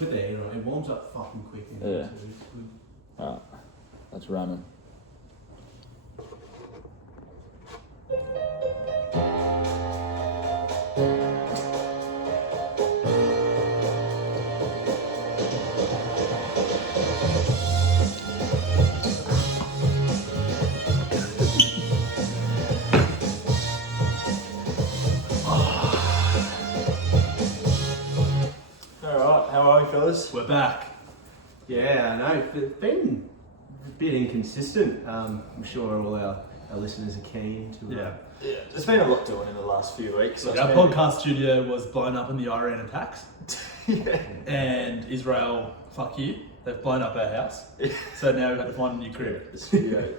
Put the heater on. It warms up fucking quick. Yeah. Alright, that's running. Alright, how are we, fellas? We're back. Yeah, I know. It's been a bit inconsistent. I'm sure all our listeners are keen to. Yeah, there's been a lot doing in the last few weeks. Look, our podcast studio was blown up in the Iran attacks. Yeah. And Israel, fuck you, they've blown up our house. So now we've had to find a new crib. The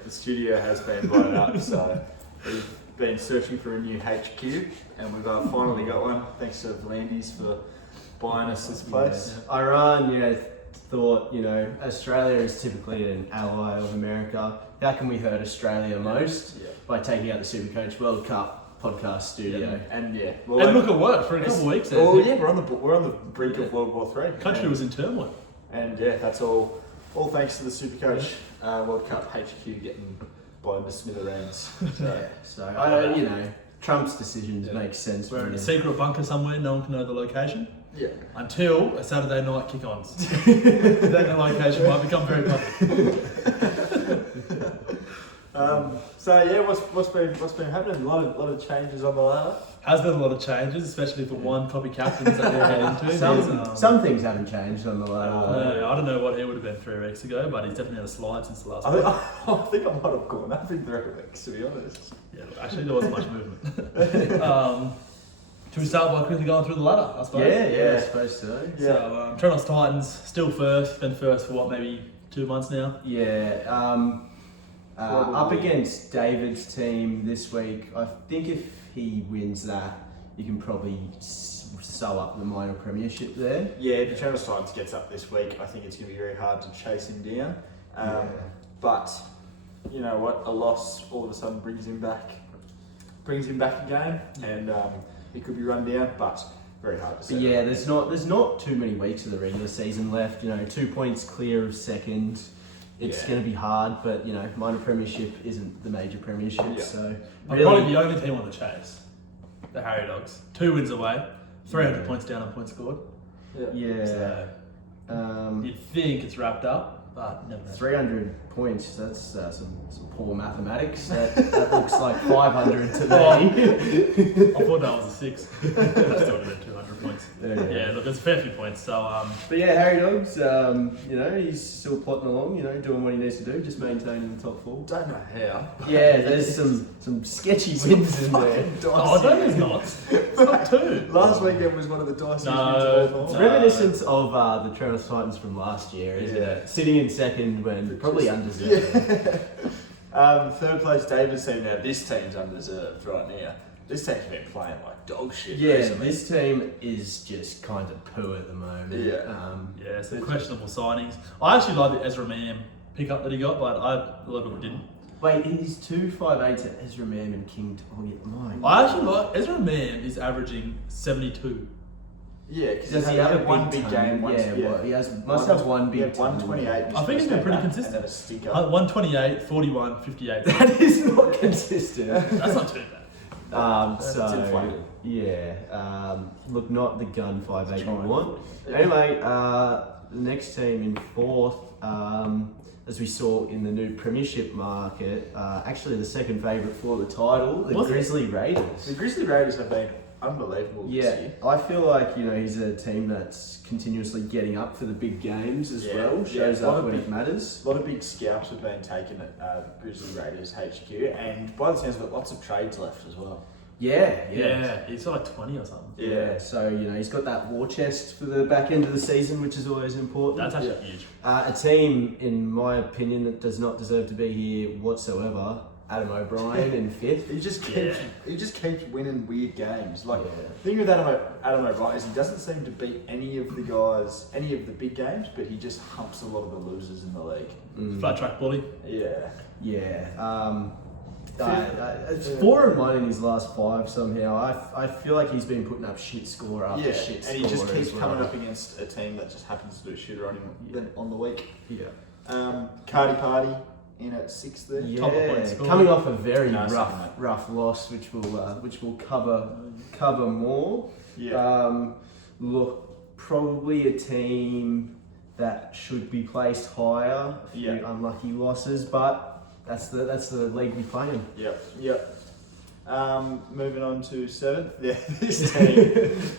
studio has been blown up, so we've been searching for a new HQ, and we've finally got one. Thanks to Vlandis for buying us this place. Yeah. Iran, thought, Australia is typically an ally of America. How can we hurt Australia most? Yeah. By taking out the Supercoach World Cup podcast studio. And And look, it worked for a couple of weeks there. Oh yeah, we're on the brink of World War III. The country was in turmoil. And yeah, that's all thanks to the Supercoach World Cup HQ getting blown to smithereens. So Trump's decisions make sense. We're in a secret bunker somewhere, no one can know the location. Yeah. Until a Saturday night kick-ons. Then the location might become very public. What's been happening? A lot of changes on the ladder. Has been a lot of changes, especially for one copy captains that we're heading to. Some things haven't changed on the ladder. I don't know what he would have been 3 weeks ago, but he's definitely had a slide since the last I week. think I might have gone up in 3 weeks, to be honest. Yeah, look, actually there wasn't much movement. Should we start by quickly going through the ladder, I suppose? Yeah, I suppose so. Yeah. So, Toronto Titans still first, been first for maybe 2 months now? Yeah, up against David's team this week. I think if he wins that, you can probably sew up the minor premiership there. Yeah, if the Toronto Titans gets up this week, I think it's going to be very hard to chase him down. But you know what? A loss all of a sudden brings him back again, and he could be run down, but very hard to say. But yeah, there's not too many weeks of the regular season left. 2 points clear of second. It's going to be hard, but minor premiership isn't the major premiership, so Really? Probably the only team on the chase, the Harry Dogs. 2 wins away, 300 points down on points scored. Yeah. So, you'd think it's wrapped up, but never know. 300 points, that's some poor mathematics. That looks like 500 to me. I thought that was a 6. Still would have been 200 points. Yeah, look, it's a fair few points. So, but yeah, Harry Dogs, he's still plotting along, doing what he needs to do, just maintaining the top 4. Don't know how. Yeah, there's some sketchy wins in there. Oh, no, there's not. It's not 2. Last weekend was one of the diciest No. wins of all It's time. reminiscent of the Toronto Titans from last year, isn't it? Sitting in second when probably undeserved. Third place David's team now. This team's undeserved right now. This team's been playing like dog shit. Yeah, recently. this team is just kind of poo at the moment. Yeah, some questionable signings. I actually like the Ezra Mam pickup that he got, but a lot of people didn't. Wait, he's 258 to Ezra Mam and King Target mine. I actually like Ezra Mam is averaging 72. Yeah, because Does he have a big game? once. Well, he must have one big. Yeah, 128. I think he's been pretty consistent. And then a sticker. 128, 41, 58. That is not consistent. That's not too bad. It's inflated. Look, not the gun 5'8" we want. Anyway, the next team in 4th, as we saw in the new premiership market, actually the second favourite for the title, the Grizzly Raiders. The Grizzly Raiders have been unbelievable this year. I feel like he's a team that's continuously getting up for the big games as well. Shows up when it matters. A lot of big scalps have been taken at Grizzly Raiders HQ, and by the sounds of it, lots of trades left as well. Yeah, he's got like 20 or something. Yeah, so he's got that war chest for the back end of the season, which is always important. That's actually huge. A team, in my opinion, that does not deserve to be here whatsoever. Adam O'Brien in 5th. He just keeps winning weird games. Like the thing with Adam O'Brien is he doesn't seem to beat any of the guys, any of the big games, but he just humps a lot of the losers in the league. Flat track bully. Yeah. Yeah. It's 4-1 in his last 5 somehow. I feel like he's been putting up shit score after shit score. and he just keeps as well. coming up against a team that just happens to do shitter on him on the week. Yeah. Cardi Party in at 6th there. Yeah, Top of point score. coming off a very No, second, mate. rough loss, which we'll cover more. Yeah. Look, probably a team that should be placed higher. A few Yeah. unlucky losses, but that's the league we play in. Yep. Moving on to 7th. Yeah,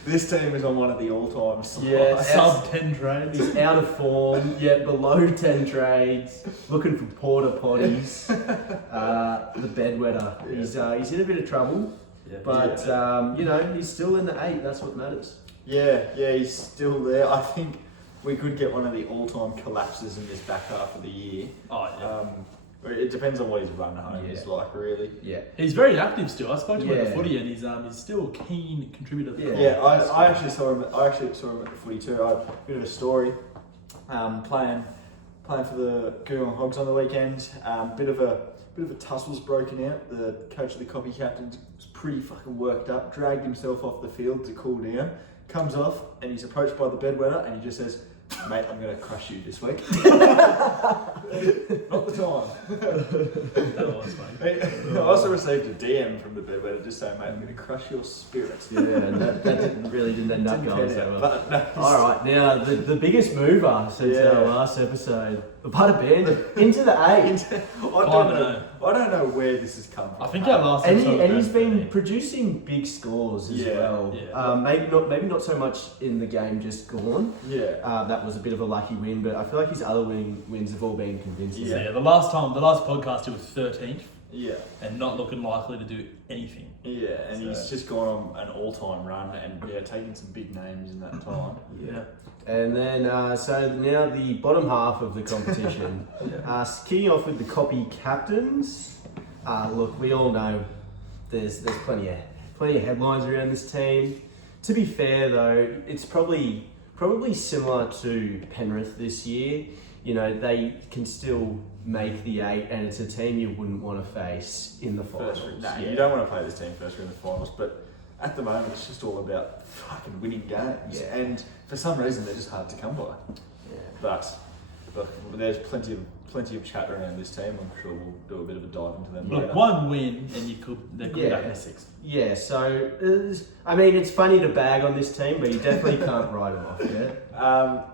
this team is on one of the all-time slides. Yeah, Sub 10 trades. He's out of form, yet below 10 trades, looking for porta potties. The bedwetter. He's in a bit of trouble, but he's still in the 8. That's what matters. Yeah, he's still there. I think we could get one of the all-time collapses in this back half of the year. Oh, yeah. It depends on what his run home is like, really. Yeah. He's very active still. I spoke to him at the Yeah. footy, and he's still a keen contributor. Yeah, I actually saw him. I actually saw him at the footy too. I had a bit of a story. Playing for the Googong Hogs on the weekend. Bit of a tussle's broken out. The coach of the copy captain was pretty fucking worked up. Dragged himself off the field to cool down. Comes off and he's approached by the bedwetter and he just says, "Mate, I'm going to crush you this week." Not the time. That was funny. I also received a DM from the bedwetter just saying, "Mate, I'm going to crush your spirit." Yeah, and that didn't end up going so well. But no, All right, now the biggest mover since our last episode, the Butter Bandit into the 8. I don't know where this has come from. I think our last And, episode and he's was been funny. producing big scores as Yeah, well. yeah. Maybe not so much in the game just gone. Yeah. That was a bit of a lucky win, but I feel like his other wins have all been convincing. So, the last podcast he was 13th Yeah. and not looking likely to do anything. Yeah, and So- he's just gone on an all-time run and taking some big names in that time. Yeah. And then, so now the bottom half of the competition. Kicking off with the copy captains. Look, we all know there's plenty of headlines around this team. To be fair though, it's probably similar to Penrith this year. You know, they can still make the 8, and it's a team you wouldn't want to face in the finals. You don't want to play this team first in the finals, but at the moment it's just all about fucking winning games. Yeah. And for some reason they're just hard to come by. Yeah. But there's plenty of chat around this team. I'm sure we'll do a bit of a dive into them later. Look, one win and they could be back in the 6th. Yeah, so it's funny to bag on this team, but you definitely can't write them off yet.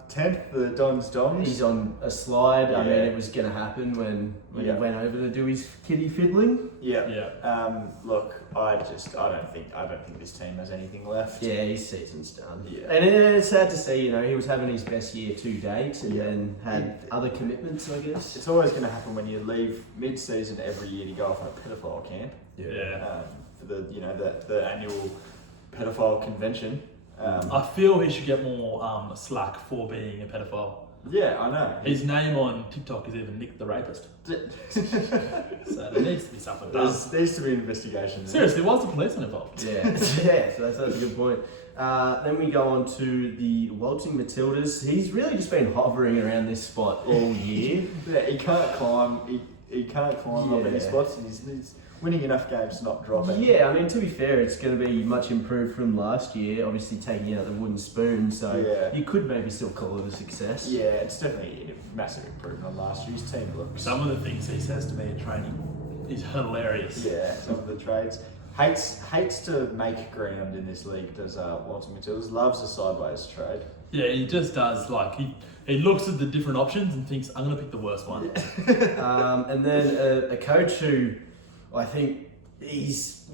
10th, the Dons. He's on a slide. I mean, Yeah. it was going to happen when he Yeah. went over to do his kitty fiddling. Yeah. Look, I don't think this team has anything left. Yeah, his season's done. Yeah. And it's sad to see, he was having his best year to date and Yeah. then had other commitments, I guess. It's always going to happen when you leave mid-season every year to go off on a pedophile camp. Yeah. For the annual pedophile convention. I feel he should get more slack for being a pedophile. Yeah, I know. His name on TikTok is even Nick the Rapist. So there needs to be something done. There needs to be an investigation. Seriously, why's the police not involved? Yeah, yeah, so that's a good point. Then we go on to the Waltzing Matildas. He's really just been hovering around this spot all year. Yeah, he can't climb. He can't climb up any Yeah. spots. He's winning enough games to not drop it. Yeah, I mean, to be fair, it's going to be much improved from last year, obviously taking out the wooden spoon, so Yeah. you could maybe still call it a success. Yeah, it's definitely a massive improvement on last year's team looks. Some of the things he says to me in training is hilarious. Yeah, some of the trades. Hates to make ground in this league, does Walter Matildas. Loves a sideways trade. Yeah, he just does. Like he looks at the different options and thinks, "I'm gonna pick the worst one." And then a coach who I think he's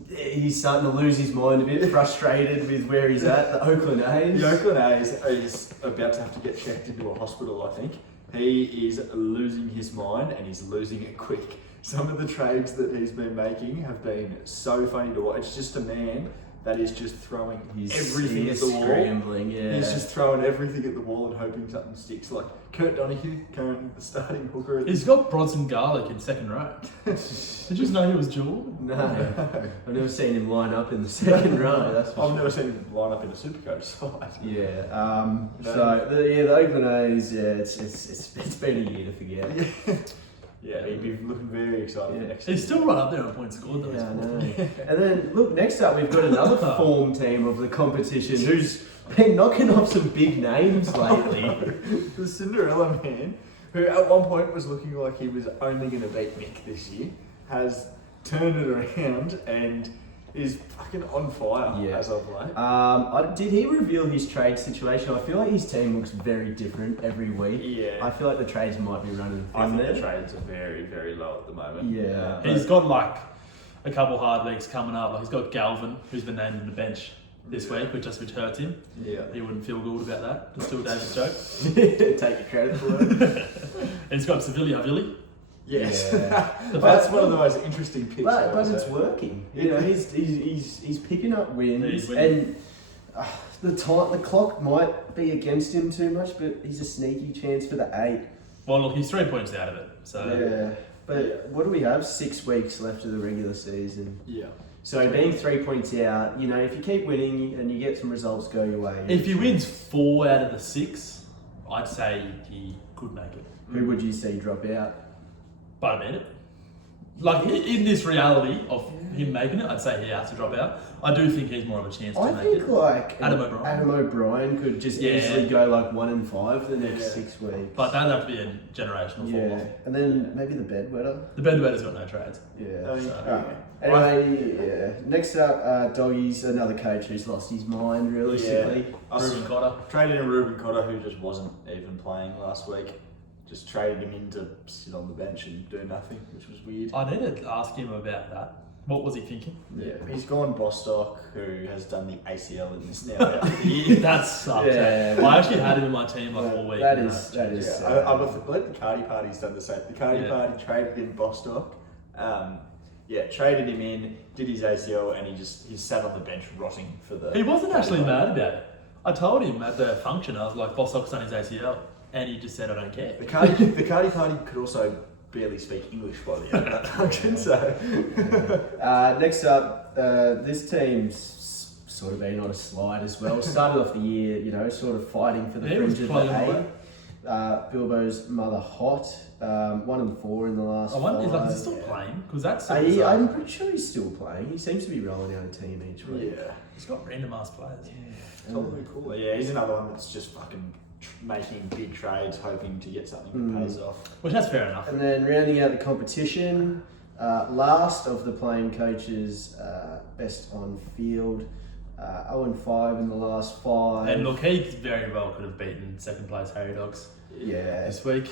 starting to lose his mind a bit, frustrated with where he's at, the Oakland A's. The Oakland A's is about to have to get checked into a hospital, I think. He is losing his mind and he's losing it quick. Some of the trades that he's been making have been so funny to watch. It's just a man that is just throwing everything at the wall. Scrambling, yeah. He's just throwing everything at the wall and hoping something sticks. Like Kurt Donahue, currently the starting hooker. He's got Bronson Garlic in second row. Did you just know he was dual? No, I've never seen him line up in the second row. That's for I've sure. never seen him line up in a Supercoach side. Yeah. So the Oakland A's, it's been a year to forget. Yeah, he'd be looking very excited for next He's season. still right up there on points scored though. Yeah, I know. And then look, next up we've got another form team of the competition who's been knocking off some big names lately. The Cinderella man, who at one point was looking like he was only going to beat Mick this year, has turned it around and is fucking on fire Yeah. as of late. Did he reveal his trade situation? I feel like his team looks very different every week. Yeah. I feel like the trades might be running I thin think there. the trades are very, very low at the moment. Yeah. He's got like a couple hard weeks coming up. Like he's got Galvin, who's been named in the bench this week, which hurts him. Yeah. He wouldn't feel good about that. To steal David's joke. Take your credit for it. And he's got Sevilla Havili. Yes. Yeah. That's one of the most interesting picks. But though, it's so- working. You know, he's picking up wins, He's winning. and the clock might be against him too much, but he's a sneaky chance for the 8. Well, look, he's 3 points out of it. So Yeah. But what do we have? 6 weeks left of the regular season. Yeah. So being 3 points out, you know, if you keep winning and you get some results go your way. if he wins 4 out of the 6, I'd say he could make it. Who would you see drop out? But I mean it. Like in this reality of him making it, I'd say he has to drop out. I do think he's more of a chance to I make think it. like Adam O'Brien. Adam O'Brien could just Yeah. easily go like 1 and 5 the next Yeah. 6 weeks. But that'd have to be a generational fall Yeah, off. and then maybe the bedwetter. The bedwetter's got no trades. Yeah. I mean, Alright. Anyway, yeah. Next up, Doggy's another coach who's lost his mind realistically. Ruben Cotter. Traded in Ruben Cotter, who just wasn't even playing last week. Just traded him in to sit on the bench and do nothing, which was weird. I need to ask him about that. What was he thinking? Yeah, he's gone Bostock, who has done the ACL in this now. Out of the year. That sucks. Yeah. I actually had him in my team like all week. That and is Yeah, sad. I'm glad the Cardi Party's done the same. The Cardi Yeah. Party traded in Bostock. Traded him in, did his ACL, and he sat on the bench rotting for the. He wasn't actually mad about it. I told him at the function, I was like, Bostock's done his ACL. And he just said, I don't care. The Cardi Party could also barely speak English by the end of that function, so. Next up, this team's sort of been on a slide as well. Started off the year, you know, sort of fighting for the Yeah, fringe he of was the playing A. Bilbo's mother hot, 1 and 4 in the last I wonder, 5. like, is he still playing? Because that's so I'm bizarre. pretty sure he's still playing. He seems to be rolling out a team each week. Yeah. He's got random ass players. Totally cool. Yeah, he's another one that's just fucking making big trades, hoping to get something that pays off. Which that's fair enough. And then rounding out the competition, last of the playing coaches, best on field, 0 and 5 in the last 5. And look, he very well could have beaten second place Harry Dogs yeah, this week.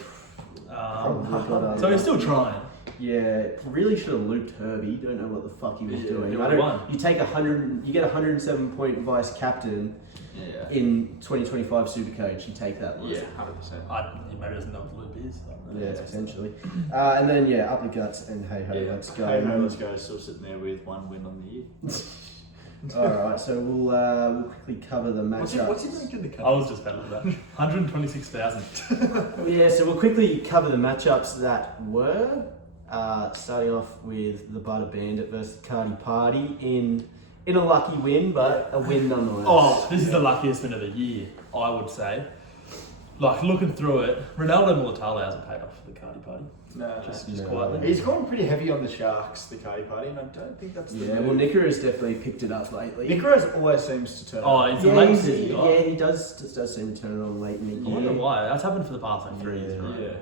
probably got So he's still trying. Yeah, really should have looped Herbie. Don't know what the fuck he was Yeah, doing. he I would've don't- won. You take 100, you get 107 point vice captain Yeah. in 2025 Supercoach. You take that one. Yeah, 100%. He maybe doesn't know what the loop is. I don't know. Yeah, potentially. And then yeah, up the guts and hey ho, let's go. Hey ho, let's go. Still sitting there with 1 win on the year. All right, so we'll quickly cover the What's he matchups. making the I was just about that. 126,000. Yeah, so we'll quickly cover the matchups that were. Starting off with the Butter Bandit versus Cardi Party in a lucky win, but a win nonetheless. Oh, this is the luckiest win of the year, I would say. Like, looking through it, Ronaldo Mulatalo hasn't paid off for the Cardi Party. No, Just No. quietly. He's gone pretty heavy on the Sharks, the Cardi Party, and I don't think that's the Yeah, move. well, Nicker has definitely picked it up lately. Nicaraz always seems to turn. Oh, he's a yeah, late he's, season guy. yeah, he does seem to turn it on late in the I year. wonder why. That's happened for the past like 3 years, Yeah. right? Yeah.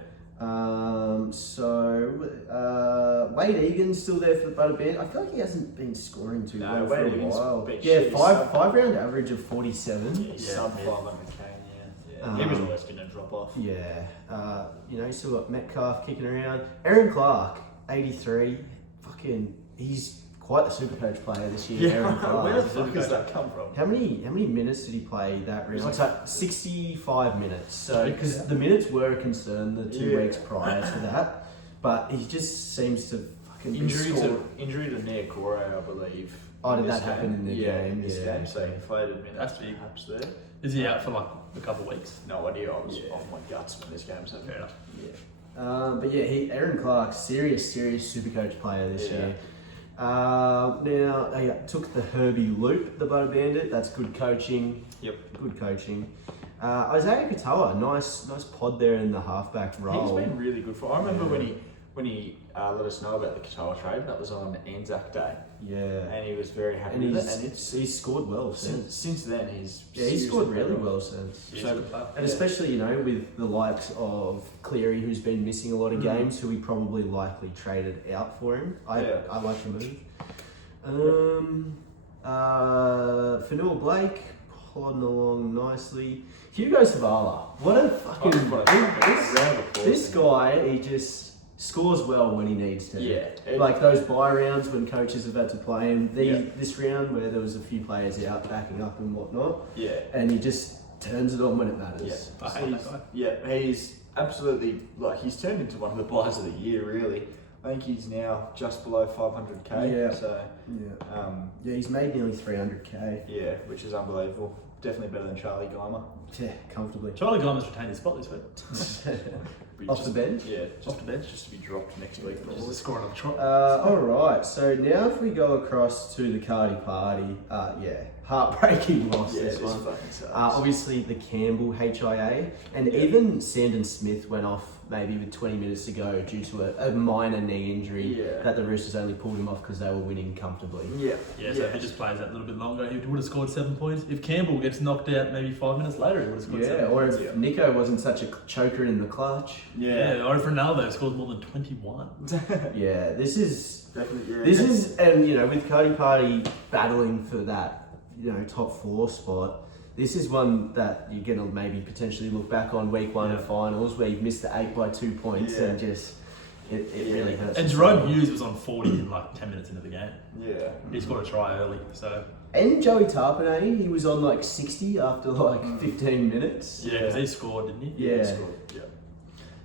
Wade Egan's still there for the Butter Band. I feel like he hasn't been scoring too No, well for Wade a Egan's while. been Yeah, shit. five round average of 47. Yeah, he's Yeah, sub yeah. 5 on McCain, yeah. He was always going to drop off. Yeah, you know, you still got Metcalf kicking around. Aaron Clark, 83. Fucking, he's quite the Supercoach player this year. Aaron Clark. Where the fuck does that come from? How many minutes did he play that round? Like- So 65 minutes. So Yeah. because the minutes were a concern the 2 Yeah. weeks prior to that, but he just seems to fucking be Injury scoring. to Nia Corey, I believe. Oh, did in this that happen in the yeah, game? in this Yeah. game, so inflated minutes That's big. perhaps there. Is he out for like a couple of weeks? No idea, I was Yeah. off my guts when this game's happened. Fair enough. But yeah, Aaron Clark, serious Supercoach player this Yeah. year. Now he took the Herbie Loop, the Butter Bandit. That's good coaching. Yep. Good coaching. Isaiah Katoa, nice pod there in the halfback role. He's been really good for. I remember when when he let us know about the Katoa trade, that was on Anzac Day, Yeah. and he was very happy And with it. And he's scored well since. since then, he's He's scored seriously really better. well since. Yeah, he's a good player. And especially, with the likes of Cleary, who's been missing a lot of games, who we probably likely traded out for him. I like the move. Fanua Blake, plodding along nicely. Hugo Savala, what a fucking... Round of applause. This guy, he just scores well when he needs to. Yeah. Like those bye rounds when coaches have had to play him. Yeah. This round where there was a few players out backing up and whatnot, Yeah. and he just turns it on when it matters. Yeah. I hate that guy. Yeah, he's absolutely, he's turned into one of the buys of the year, really. I think he's now just below 500k. Yeah. So, Yeah, he's made nearly 300k. yeah, which is unbelievable. Definitely better than Charlie Geimer. Yeah, comfortably. Charlie Gomez retained his spot this week. Off the bench? Yeah, Off the bench. just to be dropped next week. Just to score another try. All right. So now if we go across to the Cardi Party, heartbreaking loss Yeah, this this one. fucking sucks. Obviously the Campbell HIA, and Yeah. even Sandon Smith went off maybe with 20 minutes to go due to a minor knee injury Yeah. that the Roosters only pulled him off because they were winning comfortably. Yeah. Yeah, so if he just plays that a little bit longer, he would have scored 7 points. If Campbell gets knocked out maybe 5 minutes later, he would have scored 7 Yeah, or points. if Nico wasn't such a choker in the clutch. Yeah, or if Ronaldo scores more than 21. Yeah, this is Definitely, yeah. This is, and with Cardi Party battling for that, top 4 spot, this is one that you're going to maybe potentially look back on week 1 of finals where you've missed the 8 by 2 points Yeah. and just, it really hurts. And Jerome Hughes was on 40 in like 10 minutes into the game. Yeah. He scored a try early, so And Joey Tarpanay, he was on like 60 after like 15 minutes. yeah, because he scored, didn't he? Yeah. It's good. Yeah.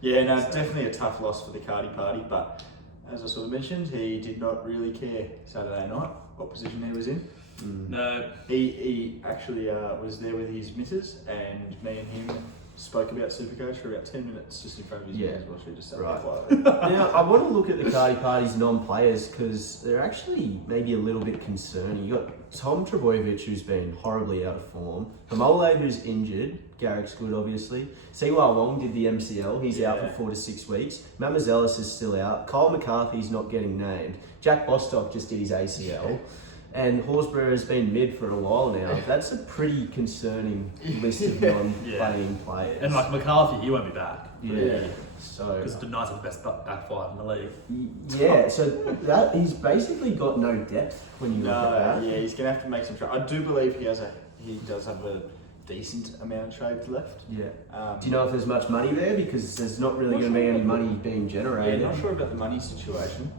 Yeah, no, it's definitely a tough loss for the Cardi Party, but as I sort of mentioned, he did not really care Saturday night what position he was in. No, He actually was there with his missus, and me and him spoke about Supercoach for about 10 minutes just in front of his Yeah. missus while she just sat Right. there quietly. Now, I want to look at the Cardi Party's non-players because they're actually maybe a little bit concerning. You got Tom Trebojevic, who's been horribly out of form. Hamole, who's injured. Garrick's good, obviously. Siwa Wong did the MCL. He's out for Yeah. 4 to 6 weeks. Mamazelis is still out. Kyle McCarthy's not getting named. Jack Bostock just did his ACL. And Horsburgh has been mid for a while now. That's a pretty concerning list of non-playing players. and like McCarthy, he won't be back. yeah. So Because the Knights are the best back 5 in the league. yeah, so that he's basically got no depth when you look at that. Yeah, he's going to have to make some trade. I do believe he does have a decent amount of trades left. Yeah. Do Do you know if there's much money there? Because there's not really Not going to be sure any about money being Yeah, generated. not sure about the money situation,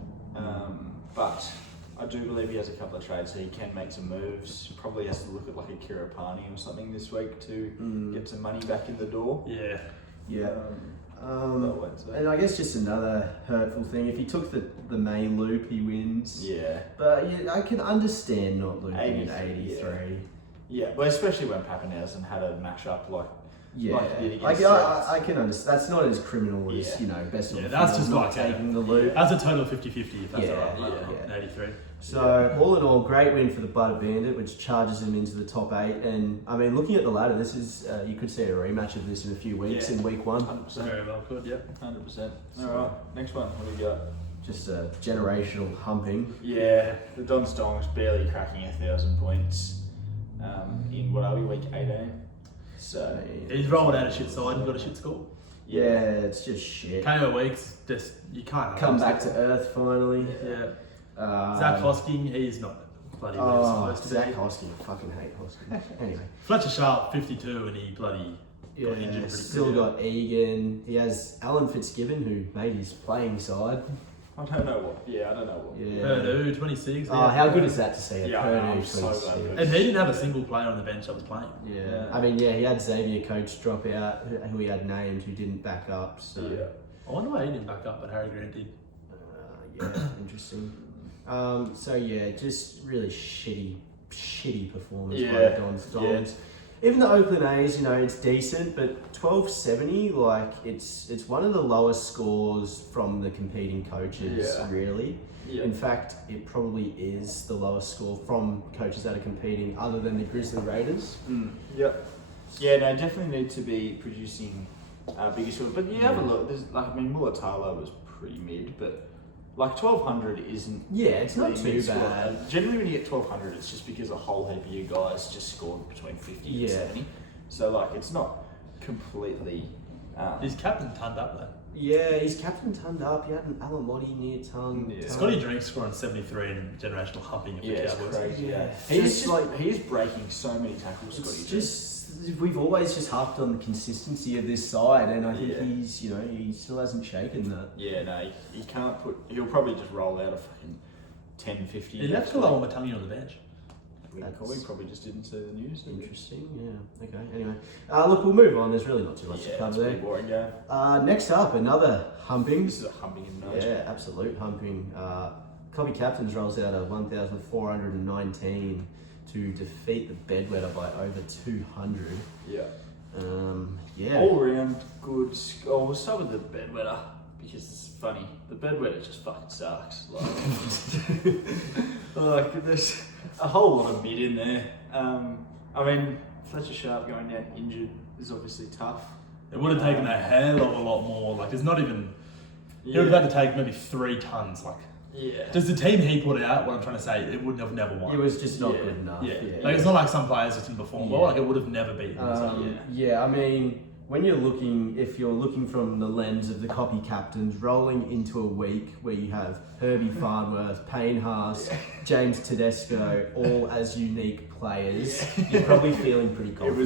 but I do believe he has a couple of trades, so he can make some moves. He probably has to look at like a Kirapani or something this week to get some money back in the door. Yeah. Yeah. But what's that? And I guess just another hurtful thing. If he took the May loop, he wins. Yeah, But yeah, I can understand not looping at 83, 83. yeah. Well, especially when Pappenhausen had a mash-up like Yeah, Like he did like, against I can understand. That's not as criminal as Yeah. best of Yeah, the that's field, just not like taking the loop. That's a total of 50-50 if that's Yeah, alright. yeah. 83. So all in all, great win for the Butter Bandit, which charges him into the top 8. And I mean, looking at the ladder, this is you could see a rematch of this in a few weeks Yeah. in week 1. 100%. Very well, good, yep. 100%. All right, next one. What do we got? Just a generational humping. Yeah, the Don Stong's barely cracking 1,000 points in what are we, week 18? So He's rolled out a shit side and got a shit score. Yeah, it's just shit. KO weeks, just you can't have Come him. back to earth finally. Yeah. Uh, Zach Hosking, he's not bloody what he's supposed to Zach be. Hosking. I fucking hate Hosking. Anyway. Fletcher Sharp, 52, and he bloody Yeah, got injured pretty still quick. got Egan. He has Alan Fitzgibbon, who made his playing side. I don't know what. Yeah, I don't know what. Yeah. Purdue, 26. Oh, how good is that to see? Yeah, Purdue I'm so 26. glad. And he didn't have a single player on the bench that was playing. Yeah. I mean, yeah, he had Xavier Coach drop out, who he had named, who didn't back up. So, Yeah. I wonder why he didn't back up, but Harry Grant did. yeah, interesting. So yeah, just really shitty performance by Yeah. the Don Storms. Even the Oakland A's, it's decent, but 1270, like it's one of the lowest scores from the competing coaches, Yeah. really. Yeah. In fact, it probably is the lowest score from coaches that are competing, other than the Grizzly Raiders. Yep. Yeah, no, definitely need to be producing bigger scores. But you have a look. There's Mulatalo was pretty mid, but like 1200 isn't. Yeah, it's not the too mid-score. bad. Generally, when you get 1200, it's just because a whole heap of you guys just scored between 50 and Yeah. 70. So like, it's not completely. His captain turned up though. Yeah, he's captain turned up. He had an Alamotti near tongue. Yeah. Scotty Drinks scoring 73 and generational humping of Yeah, the it's Cowboys. crazy. Yeah. Yeah, It's he's just- like he's breaking so many tackles. Scotty. It's just we've always just harped on the consistency of this side, and I think Yeah. he's he still hasn't shaken that. Yeah, no, he can't put. He'll probably just roll out a fucking 10, 50. He left Kalama Matangi on the bench. We That's- probably just didn't see the news. did we? Interesting, yeah. Okay, anyway. Look, we'll move on. There's really not too much to Yeah, it's cover a pretty there. boring game. Next up, another humping. This is a humping in nose. Yeah, absolute humping. Cobby Captains rolls out a 1,419 to defeat the Bedwetter by over 200. Yeah. Yeah. All round good. Oh, we'll start with the bedwetter because it's funny. The bedwetter just fucking sucks. Like there's a whole lot of mid in there. I mean, Fletcher Sharp going down injured is obviously tough. It would have taken a hell of a lot more. Like, there's not even. He would have had to take maybe 3 tons. Like, Yeah. does the team he put out? What I'm trying to say, it wouldn't have never won. It was just not Yeah. good enough. Yeah. Yeah. Like, it's not like some players just didn't perform well. Yeah. Like, it would have never beaten. Yeah, I mean, when you're looking, if you're looking from the lens of the Copy Captains, rolling into a week where you have Herbie Farnworth, Payne Haas, James Tedesco, all as unique players, you're probably feeling pretty confident. It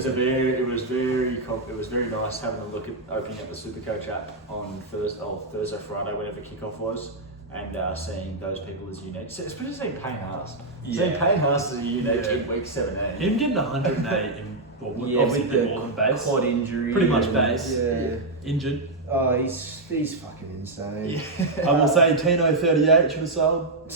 was very nice having a look at opening up the Supercoach app on Thursday, Friday, whenever kickoff was, and seeing those people as unique. Especially seeing Payne Haas. Seeing Payne Haas as a unique in week 17. Him getting 108 in, well, Yeah, obviously with the the Auckland base. quad injury. Pretty much and- base. Yeah. Injured. Oh, he's fucking insane. I will say Tino 38 should have sold.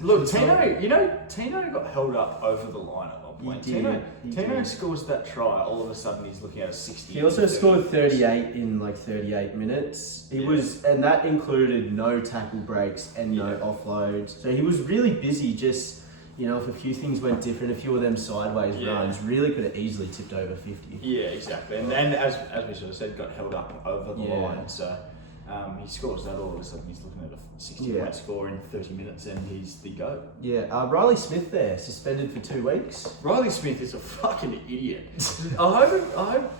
Look, Tino got held up over the line at one point. He did, Tino he did. scores that try, all of a sudden he's looking at a 60. He also scored 38 in like 38 minutes. He was, and that included no tackle breaks and no offloads. So he was really busy. Just if a few things went different, a few of them sideways Yeah. runs, really could have easily tipped over 50. Yeah, exactly. And as we sort of said, got held up over the Yeah. line. So he scores that, all of a sudden he's looking at a 60-point score in 30 minutes and he's the GOAT. Yeah, Riley Smith there, suspended for 2 weeks. Riley Smith is a fucking idiot. I hope,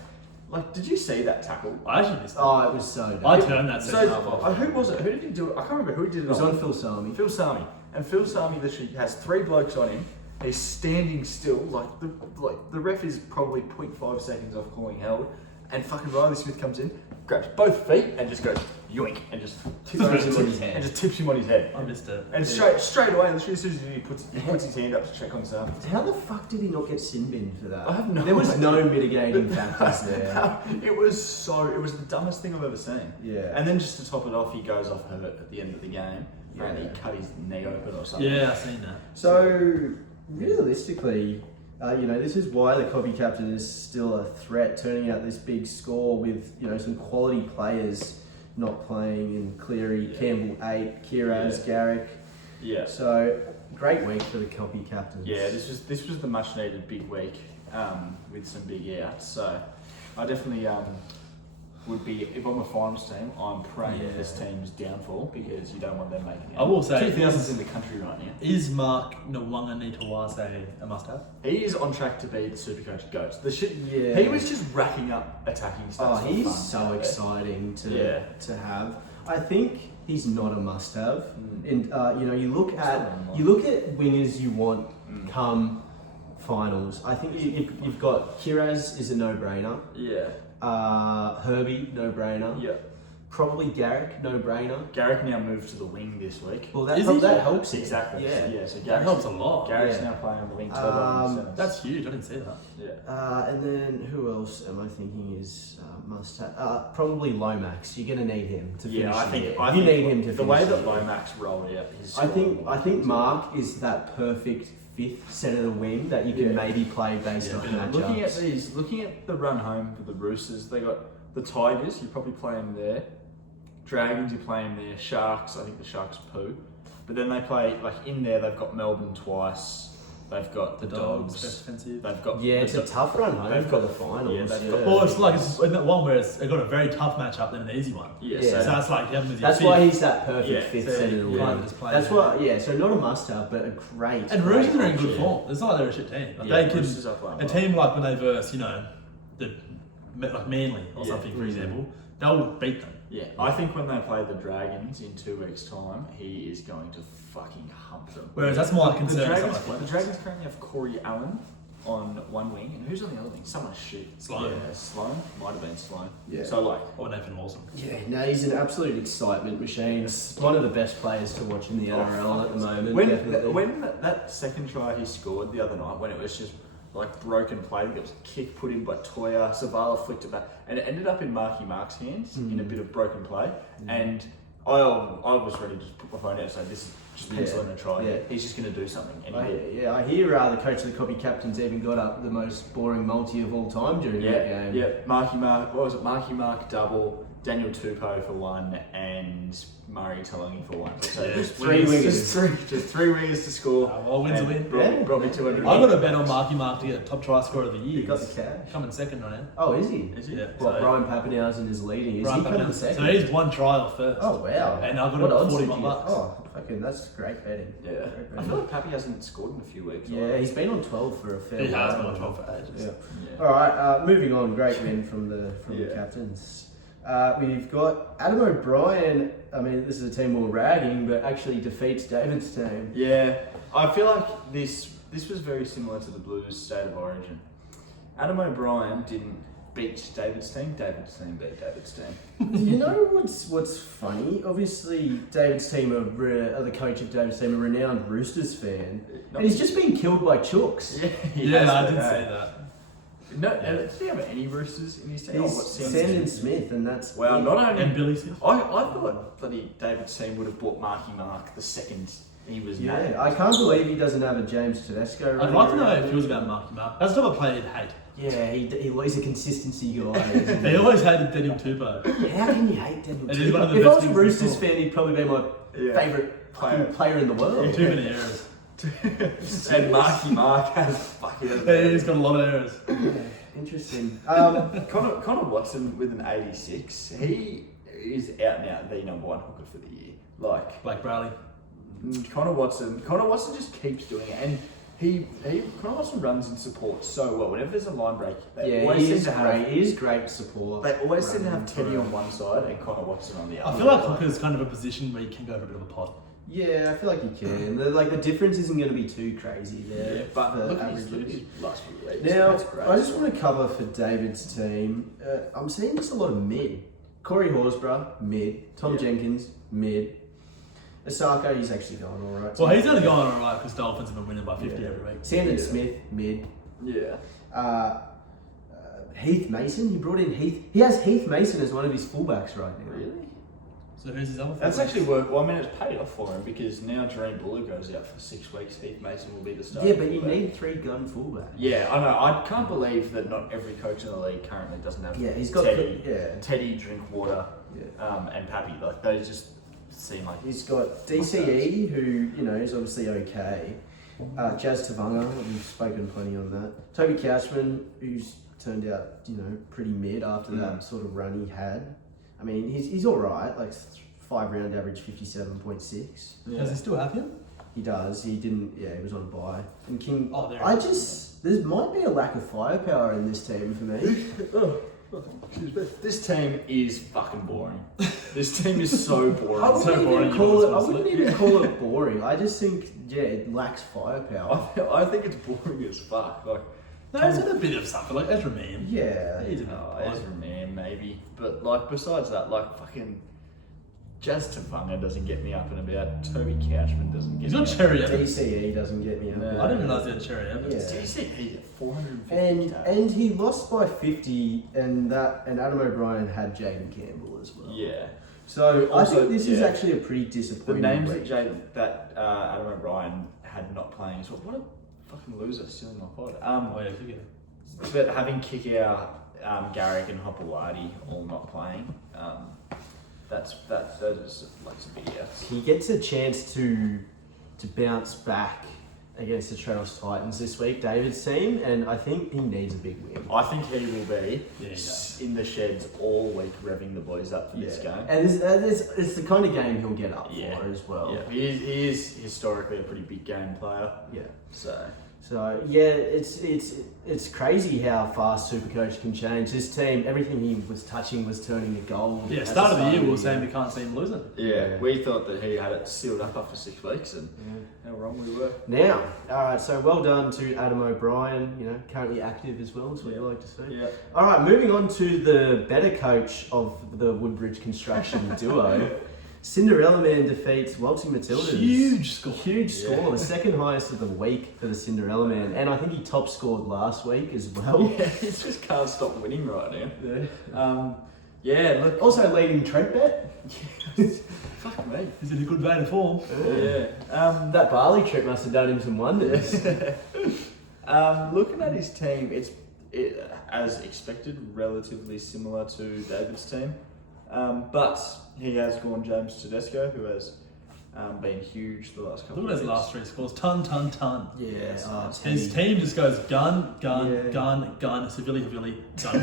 like, did you see that tackle? I actually missed that. Oh, it was so I bad. turned that second half So, off. who was it? Who did he do it? I can't remember who he did it It was on Phil Sami. Phil Sami. And Phil Sami literally has 3 blokes on him. He's standing still, like the ref is probably 0.5 seconds off calling held, and fucking Riley Smith comes in, grabs both feet, and just goes yoink, and just Throws him on his head. and just tips him on his head. I missed it. And straight away, literally as soon as he puts his hand up to check on Sami. How the fuck did he not get sin binned for that? I have no There was idea. no mitigating factors there. It was the dumbest thing I've ever seen. Yeah. And then just to top it off, he goes off hurt at the end of the game. Apparently Yeah. he cut his knee open or something. Yeah, I seen that. So realistically, this is why the Copy Captain is still a threat, turning out this big score with some quality players not playing in Cleary, Campbell 8, Kiraz, Garrick. Yeah. So great week for the Copy Captains. Yeah, this was the much needed big week with some big outs. So I definitely would be, if I'm a finals team, I'm praying Yeah. this team's downfall because you don't want them making it. I will say, 2000's in the country right now. Is Mark Nwanga Nitawase a must-have? He is on track to be the Supercoach GOAT. The shit. Yeah. He was just racking up attacking stats. Oh, for he's fun so out there. exciting Yeah. to have. I think he's not a must-have. Mm. And you look at not. wingers you want come finals. I think you've got Kiraz is a no-brainer. Yeah. Herbie, no-brainer. Yeah. Probably Garrick, no-brainer. Garrick now moved to the wing this week. Well, Is he? that helps him. Exactly. Yeah. Yeah. So That helps a lot. Garrick's Yeah. now playing on the wing. Turbo in the centres. That's huge. I didn't see that. Yeah. And then who else am I thinking is must-have? Probably Lomax. You're going to need him to finish. Yeah, I the think year. I you think need him to the finish way the that year. Lomax rolled out his. I think Mark is that perfect fifth centre of the wing that you can Yeah. maybe play based Yeah, on but matchups. Looking at the run home for the Roosters, they got the Tigers. You probably play them there. Dragons, you play them there. Sharks, I think the Sharks poo. But then they play in there. They've got Melbourne twice. They've got The the Dogs, Dogs. best defensive. They've got Yeah, it's a tough run home they've for got- the finals. yeah, they've got- Well, it's like it's in that one where they've got a very tough matchup then an easy one. yeah. Yeah. So that's like having That's why he's that perfect Yeah, fifth so centre to you win. can't just play That's him. why, yeah. So not a must-have, but a great. And great Roosters are in good option. form. It's not like they're a shit team. Like Yeah, they can. Roosters are playing A well. team like when they verse, like Manly or Yeah. something, for example, they'll beat them. Yeah, I think when they play the Dragons in 2 weeks' time, he is going to fucking hump them. Whereas that's my The concern. Dragons, Something like the Dragons currently have Corey Allen on one wing, and who's on the other wing? Someone shit. Sloan. Yeah, Sloan. Might have been Sloan. Yeah. So, like, Or Nathan Lawson. Yeah, no, he's an absolute excitement machine. He's one of the best players to watch in the NRL at the moment. definitely. when that second try he scored the other night, when it was just like broken play, it was a kick put in by Toya, Zavala flicked it back, and it ended up in Marky Mark's hands in a bit of broken play. And I was ready to just put my phone out and say, this is just pencil in a try. Yeah. He's just going to do something. And he I hear the coach of the Copy Captains even got up the most boring multi of all time during that game. Yeah, Marky Mark, what was it? Marky Mark double, Daniel Tupou for one, and Murray Talangi for one. So Yeah, just three wingers. just three wingers to score. Well, wins a and win. Brought me 200. I got a bet on Marky Mark to get top try scorer of the year. He got the cash. Coming second right now. Oh, is he? Is he? Yeah. What, so- Brian Pappenhausen is leading. Is Brian he coming Pappenhausen. second? So he's one try off first. Oh, wow. And I got What him odds for did 41 you get? bucks. Oh, fucking, that's great betting. Yeah. Great I betting. feel like Pappy hasn't scored in a few weeks. Yeah, he's been on 12 for a fair He while. has been on 12 for ages. Yeah. Yeah. All right, moving on. Great win from the Yeah. captains. We've got Adam O'Brien. I mean, this is a team we're ragging, but actually defeats David's team. Yeah, I feel like this was very similar to the Blues' State of Origin. Adam O'Brien didn't beat David's team. David's team beat David's team. You know what's funny? Obviously, David's team the coach of David's team, a renowned Roosters fan, and he's just been killed by chooks. Yeah, he Yeah, has I been, did eh? say that. No, does he have any Roosters in his team? He's Oh, what, Sandon Smith, and that's Well, not only And Billy Smith. I thought bloody David's team would have bought Marky Mark the second he was named. Yeah, I can't believe he doesn't have a James Tedesco. I'd running like to know around if he was about Marky Mark. That's the type of player he'd hate. Yeah, he's a consistency guy. Isn't They always hated Daniel Tupou. How can you hate Daniel? And he's one of the If I best was a things Roosters in the fan, he'd probably be my Yeah. favourite player in the world. Too many errors. And Marky Mark has fucking. Yeah, he's got a lot of errors. Interesting. Connor Watson with an 86. He is out and out the number one hooker for the year. Like Blake Bradley. Connor Watson just keeps doing it, and Connor Watson runs and supports so well. Whenever there's a line break, they Yeah, always he seem is to have. great. He is great support. They always seem to have Running Teddy for- on one side and Connor Watson on the other. I feel like hooker's kind of a position where you can go for a bit of a pot. Yeah, I feel like you can. The difference isn't going to be too crazy there. Yeah, but for look at his averages. last few weeks. Now, That's great. I just want to cover for David's team. I'm seeing just a lot of mid. Corey Horsburgh, mid. Tom Yeah. Jenkins, mid. Osaka, he's actually going all right. Well, he's only going alright because Dolphins have been winning by 50 Yeah. every week. Sandon Yeah. Smith, mid. Yeah. Heath Mason, he brought in Heath. He has Heath Mason as one of his fullbacks right now. Really? So who's his other That's fullback? actually worked. Well, I mean, it's paid off for him because now Jerome Buller goes out for 6 weeks. Heath Mason will be the starter. Yeah, but you fullback. need 3 gun fullbacks. Yeah, I know. I can't believe that not every coach in the league currently doesn't have Yeah, he's got Teddy, Teddy Drinkwater, Yeah. and Pappy. Like they just seem like He's got DCE, who is obviously okay. Jazz Tavanga, we've spoken plenty on that. Toby Cashman, who's turned out pretty mid after that sort of run he had. I mean, he's all right, like 5 round average 57.6. Does he still have him? He does. He didn't. Yeah, he was on a bye. And King. Oh, there I he is. just there might be a lack of firepower in this team for me. This team is fucking boring. This team is so boring. I wouldn't so even boring, you call know, it. I it's wouldn't honestly. even call it boring. I just think it lacks firepower. I think it's boring as fuck. Like, No, he's got a bit of something, like Ezra Mann. Yeah. He's a bit Ezra Man maybe, but like besides that, like fucking Jazz Tavanga doesn't get me up and about. Toby Couchman doesn't get He's me got up. Cherry Evans. DCE doesn't get me up. No. I didn't realise he had Cherry Evans. Yeah. DCE at 450. And he lost by 50, and Adam O'Brien had Jaden Campbell as well. Yeah. So I Also, think this is yeah. actually a pretty The disappointing. names week. that Adam O'Brien had not playing as well. What a fucking loser stealing my pod. Oh, yeah, forget it. But having Kikau, Garrick and Hopewadi all not playing, that is like some idiots. He gets a chance to bounce back against the Trenos Titans this week, David's team, and I think he needs a big win. I think he will be Yeah, he does. in the sheds all week, revving the boys up for this game. And it's the kind of game he'll get up Yeah. for as well. Yeah, he is historically a pretty big game player. Yeah. So Yeah, it's crazy how fast Supercoach can change. This team, everything he was touching was turning to gold. Yeah, at start of the year we were year. saying we can't see him losing. yeah, we thought that he had it sealed up after 6 weeks, and Yeah. how wrong we were. Now, all right, so well done to Adam O'Brien, currently active as well, is what Yeah. you like to see. Yeah. All right, moving on to the better coach of the Woodbridge Construction duo. Cinderella Man defeats Waltzing Matildas. Huge score. Huge score, Yeah. the second highest of the week for the Cinderella Man. And I think he top scored last week as well. Yeah, he just can't stop winning right now. Yeah. Yeah, look. Also leading Trent Bet. Fuck me. He's in a good vein of form. Yeah. That Bali trip must have done him some wonders. Looking at his team, it's as expected, relatively similar to David's team. But he has gone James Tedesco, who has been huge the last couple Look at of those weeks. last 3 scores. Ton. Yeah, it's His heavy. team just goes gun, Yeah. gun, Sevilli, gun.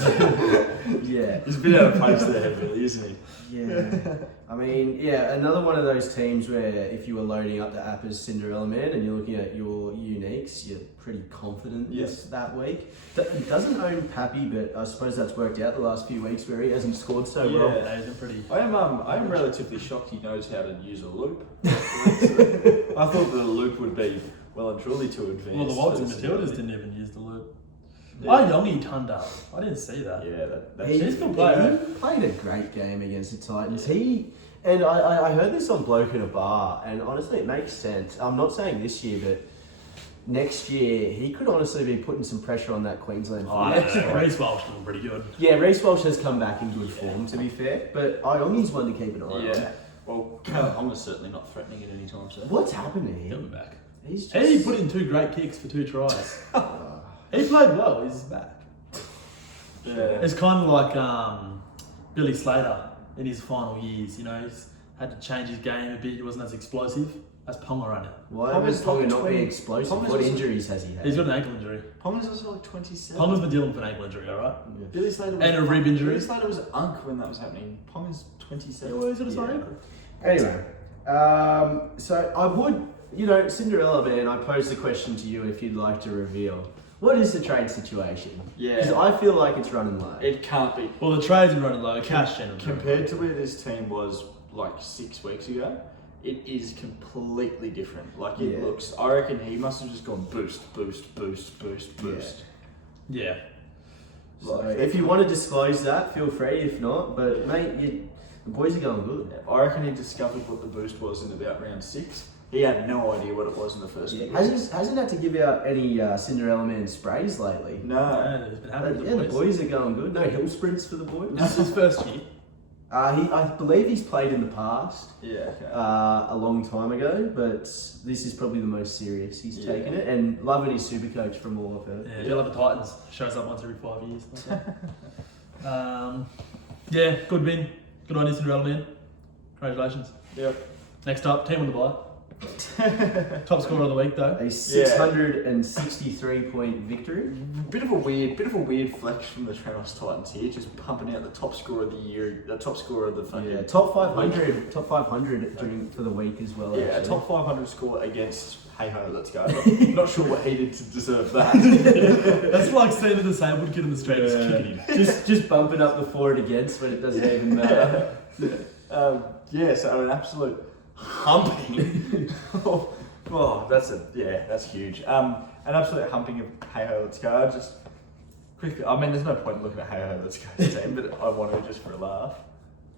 Yeah. He's a bit out of place there, really, isn't he? Yeah. I mean, yeah, another one of those teams where if you were loading up the app as Cinderella Man and you're looking at your uniques, you're pretty confident that week. It doesn't own Pappy, but I suppose that's worked out the last few weeks where he hasn't scored so well. Yeah, he's been pretty. I am relatively shocked he knows how to use a loop. I thought that a loop would be well and truly too advanced. Well, the Waltzing but it's- Matildas didn't even use the loop. Yeah. Why Yongi turned up? I didn't see that. Yeah, that's He's a good player. He played a great game against the Titans. I heard this on Bloke in a Bar, and honestly, it makes sense. I'm not saying this year, but next year he could honestly be putting some pressure on that Queensland. Oh, forward. yeah, Reece Walsh doing pretty good. Yeah, Reece Walsh has come back in good form, to be fair, but Iongi's one to keep an eye on. Yeah. Well, Caleb Honger's certainly not threatening it anytime soon. What's happened to He'll him? be back. He's just... He put in 2 great kicks for 2 tries. He played well. He's back. Yeah. It's kind of like Billy Slater in his final years. He's had to change his game a bit. He wasn't as explosive as Ponga right now. Why Ponga's was Ponga like not being 20 explosive? Ponga's What also- injuries has he had? He's got an ankle injury. Ponga's also like 27. Ponga's been dealing with an ankle injury, alright? Yeah. Billy Slater was And a rib injury. Billy Slater was unk when that was happening. Ponga's 27. Yeah, well, he's got a sore Yeah. ankle. Anyway, so I would, Cinderella Man, I pose the question to you if you'd like to reveal. What is the trade situation? Yeah. Because I feel like it's running low. It can't be. Well, the trades are running low. Cash generally. Compared to where this team was like 6 weeks ago, it is completely different. Like it Yeah. looks, I reckon he must have just gone boost. Yeah. So Like, if you want to disclose that, feel free. If not, but mate, the boys are going good. I reckon he discovered what the boost was in about round 6. He had no idea what it was in the first few weeks. Hasn't had to give out any Cinderella Man sprays lately. No. Yeah, he's been happy with The boys are going good. No hill sprints for the boys. This is his first year. I believe he's played in the past. Yeah, okay. A long time ago, but this is probably the most serious he's Yeah. taken it, and loving his super coach from all I've heard. Yeah, Bill of the Titans shows up once every 5 years. Yeah, good win. Good on you, Cinderella Man. Congratulations. Yep. Next up, team on the bye. Top scorer of the week though. A 663-point victory. Bit of a weird flex from the Trenos Titans here, just pumping out the top scorer of the year, the top scorer of the fucking Yeah, top 500 for the week as well. Yeah, a actually. top 500 score against Hey Ho, let's go. Not sure what he did to deserve that. That's like seeing a disabled kid in the street just kicking him. just bumping up the for and against when it doesn't even matter. So an absolute humping. That's huge. An absolute humping of Hey Ho, let's go. Just quickly, I mean, there's no point in looking at Hey Ho, let's go team, but I want to just for a laugh.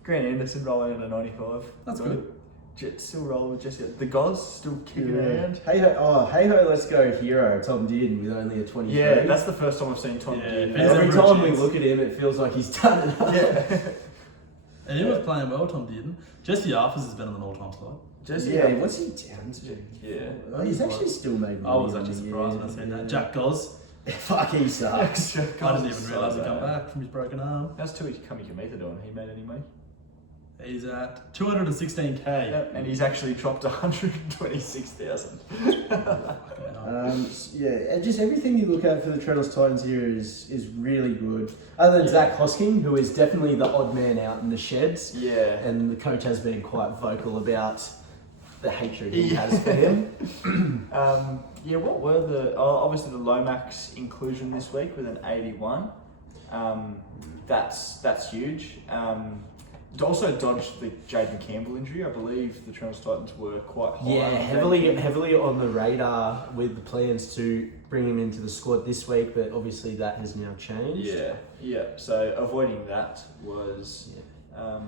Grant Anderson rolling in a 95. That's good. Jet still rolling with Jesse. The Gods still kicking around. Hey ho, let's go, hero Tom Dearden with only a 23. Yeah, that's the first time I've seen Tom Yeah, Dearden. he's Every never a time we chance. look at him, it feels like he's done it. Yeah. And he was playing well, Tom Dearden. Jesse Arthurs has been on an all-time slide. Jesse, Yeah, what's he down to? Yeah. Oh, he's actually still made money. I was on actually the surprised year. when I seen that. Jack Goz. Fuck, he sucks. I didn't even realise he'd come back from his broken arm. How's Tui Kamikamica doing? He made any money? He's at 216k. And he's actually dropped 126,000. Yeah, and just everything you look at for the Treadles Titans here is really good. Other than Zach Hosking, who is definitely the odd man out in the sheds. Yeah. And the coach has been quite vocal about the hatred he has for him. Yeah, what were the... obviously the Lomax inclusion this week with an 81. That's huge. Also dodged the Jaden Campbell injury. I believe the Treadles Titans were quite high. Yeah, on heavily on the radar with the plans to bring him into the squad this week, but obviously that has now changed. Yeah. So avoiding that was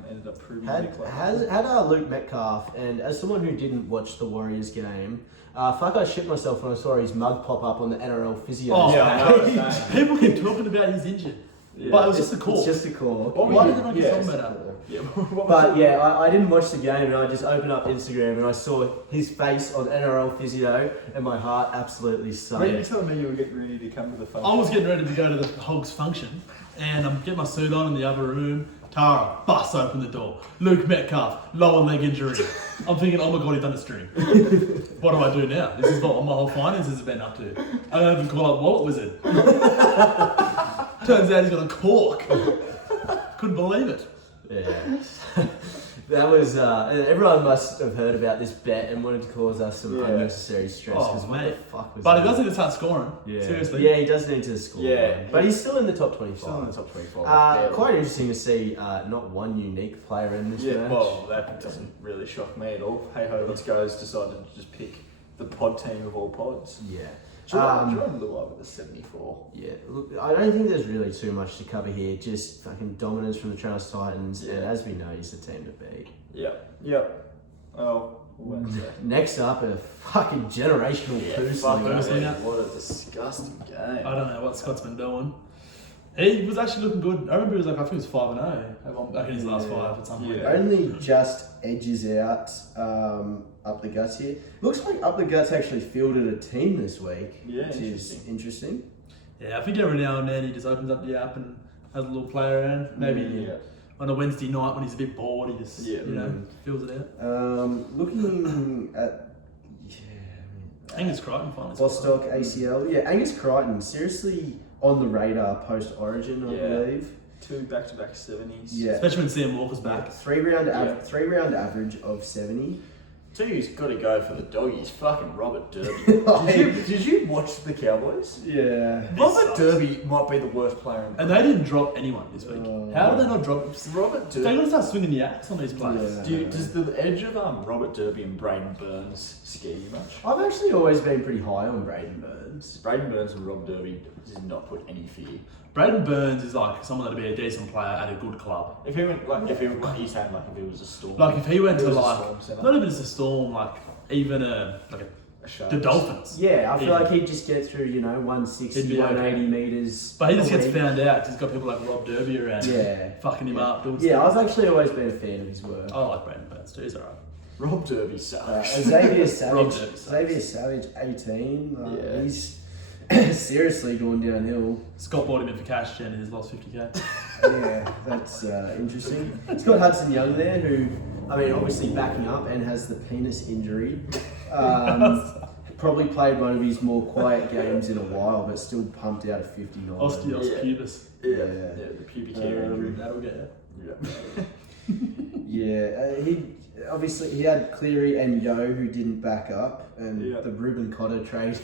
ended up proving to be close. Had Luke Metcalf, and as someone who didn't watch the Warriors game, I shit myself when I saw his mug pop up on the NRL physio. Oh, Yeah, I know what you're saying. People keep talking about he's injured. Yeah. But it was just a call. It's just a call. Why did they not get something better? Yeah. But yeah, I didn't watch the game, and I just opened up Instagram and I saw his face on NRL physio, and my heart absolutely sunk. Were you telling me you were getting ready to come to the function? I was getting ready to go to the Hogs function, and I'm getting my suit on in the other room. Tara busts open the door. Luke Metcalf, lower leg injury. I'm thinking, oh my god, he's done a string. What do I do now? This is what my whole finances have been up to. I don't even call up Wallet Wizard. Turns out he's got a cork. Couldn't believe it. Yeah. That was everyone must have heard about this bet and wanted to cause us some unnecessary stress. Oh, What mate. the fuck was But that? he does need to start scoring. Yeah. Seriously. Yeah, he does need to score. Yeah. But he's still in the top 25. Still in the top 25. Quite interesting to see not one unique player in this match. Well, that doesn't really shock me at all. Hey ho, let's go's decided to just pick the pod team of all pods. Yeah. Jordan Luai with a 74. Yeah, look, I don't think there's really too much to cover here. Just fucking dominance from the Treadles Titans, and as we know, he's the team to beat. Yep. Oh, Wednesday. Next up, a fucking generational poo fuck slinger. poo slinger. What a disgusting game. I don't know what Scott's been doing. He was actually looking good. I remember he was like, I think he was 5-0 back in his last five at some point. Yeah. Only just edges out Up the Guts here. Looks like Up the Guts actually fielded a team this week, Yeah, which is interesting. Yeah, I think every now and then he just opens up the app and has a little play around. Maybe on a Wednesday night when he's a bit bored, he just fills it out. Looking at Angus Crichton finally. Bostock ACL. Yeah, Angus Crichton, seriously on the radar post Origin, I believe. 2 back-to-back 70s. Yeah. Especially when Sam Walker's back. Three round average of 70. Tell you who's got to go for the doggies, fucking Robert Derby. did you watch the Cowboys? Yeah. Robert Derby might be the worst player in the And they didn't drop anyone this week. How did they not drop? Robert They Derby. got to start swinging the axe on these players. Yeah. Does the edge of Robert Derby and Braden Burns scare you much? I've actually always been pretty high on Braden Burns. Braden Burns and Rob Derby did not put any fear. Braden Burns is like someone that'd be a decent player at a good club. If he went he's saying if he was a Storm. Like if he went to was a like Storm centre. not even just a Storm, like even a show. the Dolphins. Yeah, I feel Yeah. like he'd just get through, 160, He'd be okay. 180 metres. But he just a gets week. found out 'cause he's got people like Rob Derby around, Yeah. fucking him up. doing Yeah, stuff. I've actually always been a fan of his work. I like Braden Burns too. He's alright. Rob Derby sucks. Xavier Rob Savage, Derby sucks. Xavier Savage, 18. Yeah. He's seriously going downhill. Scott bought him in for cash and he's lost 50k. Yeah, that's interesting. It's got Hudson Young there, who, obviously backing up and has the penis injury. Probably played one of his more quiet games in a while, but still pumped out a 59. Osteos pubis. Yeah, the pubic hair injury. That'll get it. Yeah. He had Cleary and Yo who didn't back up, and the Ruben Cotter trade.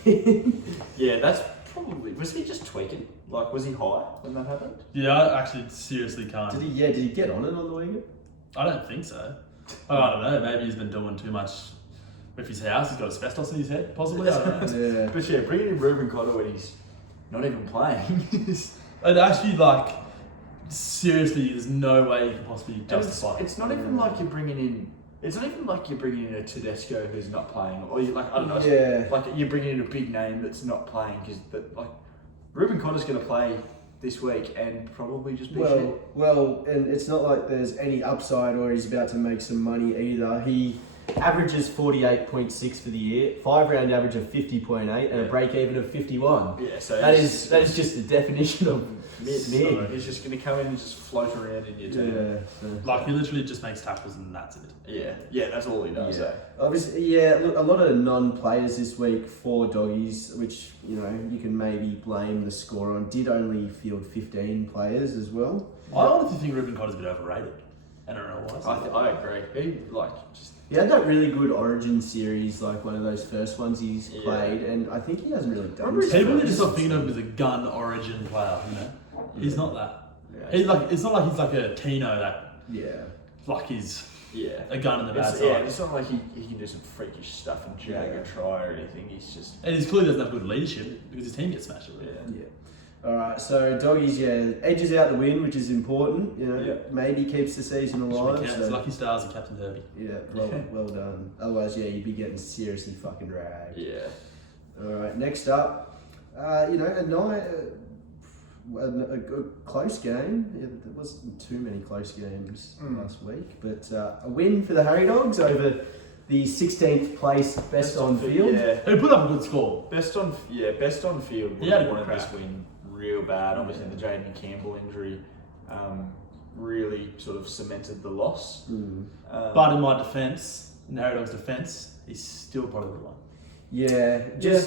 Yeah, that's probably. Was he just tweaking? Like, was he high when that happened? Yeah, I actually seriously can't. Did he get on it on the weekend? I don't think so. I don't know. Maybe he's been doing too much with his house. He's got asbestos in his head, possibly. I don't know. Yeah. But yeah, bringing in Ruben Cotter when he's not even playing. And actually, seriously, there's no way you can possibly justify it. It's not even like you're bringing in. It's not even like you're bringing in a Tedesco who's not playing, or you I don't know. Yeah. Like you're bringing in a big name that's not playing because Ruben Cotter's going to play this week and probably just be shit. Well, and it's not like there's any upside or he's about to make some money either. He averages 48.6 for the year, 5-round average of 50.8, and a break even of 51. Yeah, so That is just the definition of mid. He's just going to come in and just float around in your team. Yeah, so. Like he literally just makes tackles and that's it. Yeah, that's all he does. Yeah. Obviously, yeah. Look, a lot of non-players this week for doggies, which you can maybe blame the score on. Did only field 15 players as well. I honestly think Ruben Cotter's a bit overrated. NRL-wise. I agree. He just He had that really good Origin series, like one of those first ones he's Yeah. played, and I think he hasn't really done. Remember his People first- just start thinking of him as a gun origin player, He's not that. Yeah. He's like, it's not like he's like a Tino that Yeah. like he's yeah. a gun in the bad It's, side. it's not like he can do some freakish stuff and jag a try or anything. He's just And he's clearly doesn't have good leadership because his team gets smashed every year. Yeah. All right. So doggies, edges out the win, which is important. Yeah. Maybe keeps the season alive. Counts. So, Lucky Stars and Captain Herbie. yeah. Well done. Otherwise, you'd be getting seriously fucking dragged. yeah. All right. Next up, a night. A close game. Yeah, there wasn't too many close games last week, but a win for the Harry Dogs over the 16th place best on field. Yeah. Who put up a good score? Best on field. He had a good wanted this crack. win real bad. Obviously, the Jaden Campbell injury really sort of cemented the loss. But in my defence, in the Harry Dogs' defence, he's still probably the one. Yeah,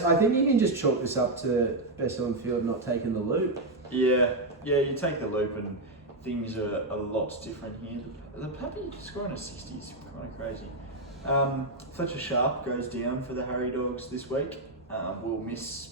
I think you can just chalk this up to best on field not taking the loop. Yeah, you take the loop and things are a lot different here. The puppy scoring a 60 is kind of crazy. Fletcher Sharp goes down for the Harry Dogs this week. We'll miss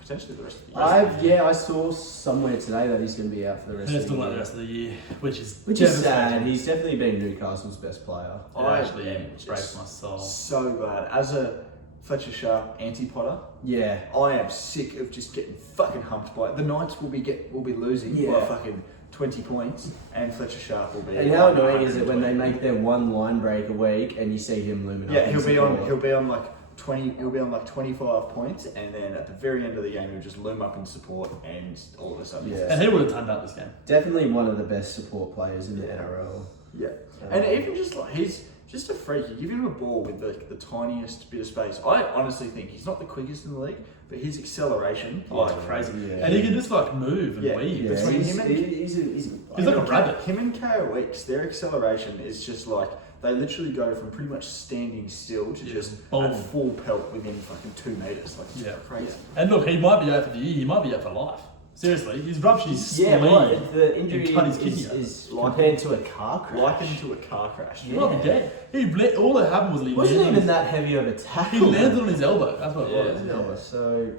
potentially the rest of the year. I saw somewhere today that he's going to be out for the rest He's of the still like year. the rest of the year, which is sad. devastating. He's definitely been Newcastle's best player. I actually am breaks just my soul. so glad. As a Fletcher Sharp anti-Potter, Yeah, I am sick of just getting fucking humped by it. The Knights will be losing by Yeah. fucking 20 points, and Fletcher Sharp will be. and how like annoying is it when they 120. make their one line break a week and you see him looming up? Yeah, in he'll be support? on like 20. He'll be on like 25 points, and then at the very end of the game, he'll just loom up in support, and all of a sudden, Yeah. And he would have turned up this game. Definitely one of the best support players in the NRL. yeah. And even just like he's just a freak. You give him a ball with the tiniest bit of space. I honestly think he's not the quickest in the league, but his acceleration, It's crazy. Yeah. And he can just like move and Yeah. weave. Yeah, Between he's him and- he's He's like a rabbit. Him and KO Weeks, their acceleration is just like they literally go from pretty much standing still to just Boom. at full pelt within fucking 2 meters. Like it's Yeah. crazy. And look, he might be out for the year. He might be out for life. Seriously, he's ruptured his Yeah, spleen. right. The injury He cut his kidney is, open. is Like- compared to a car crash. Likened to a car crash. He might be dead. All that happened was he Wasn't landed even on that heavy of a his, tackle. he landed on his elbow. That's what it Yeah. was. Yeah, so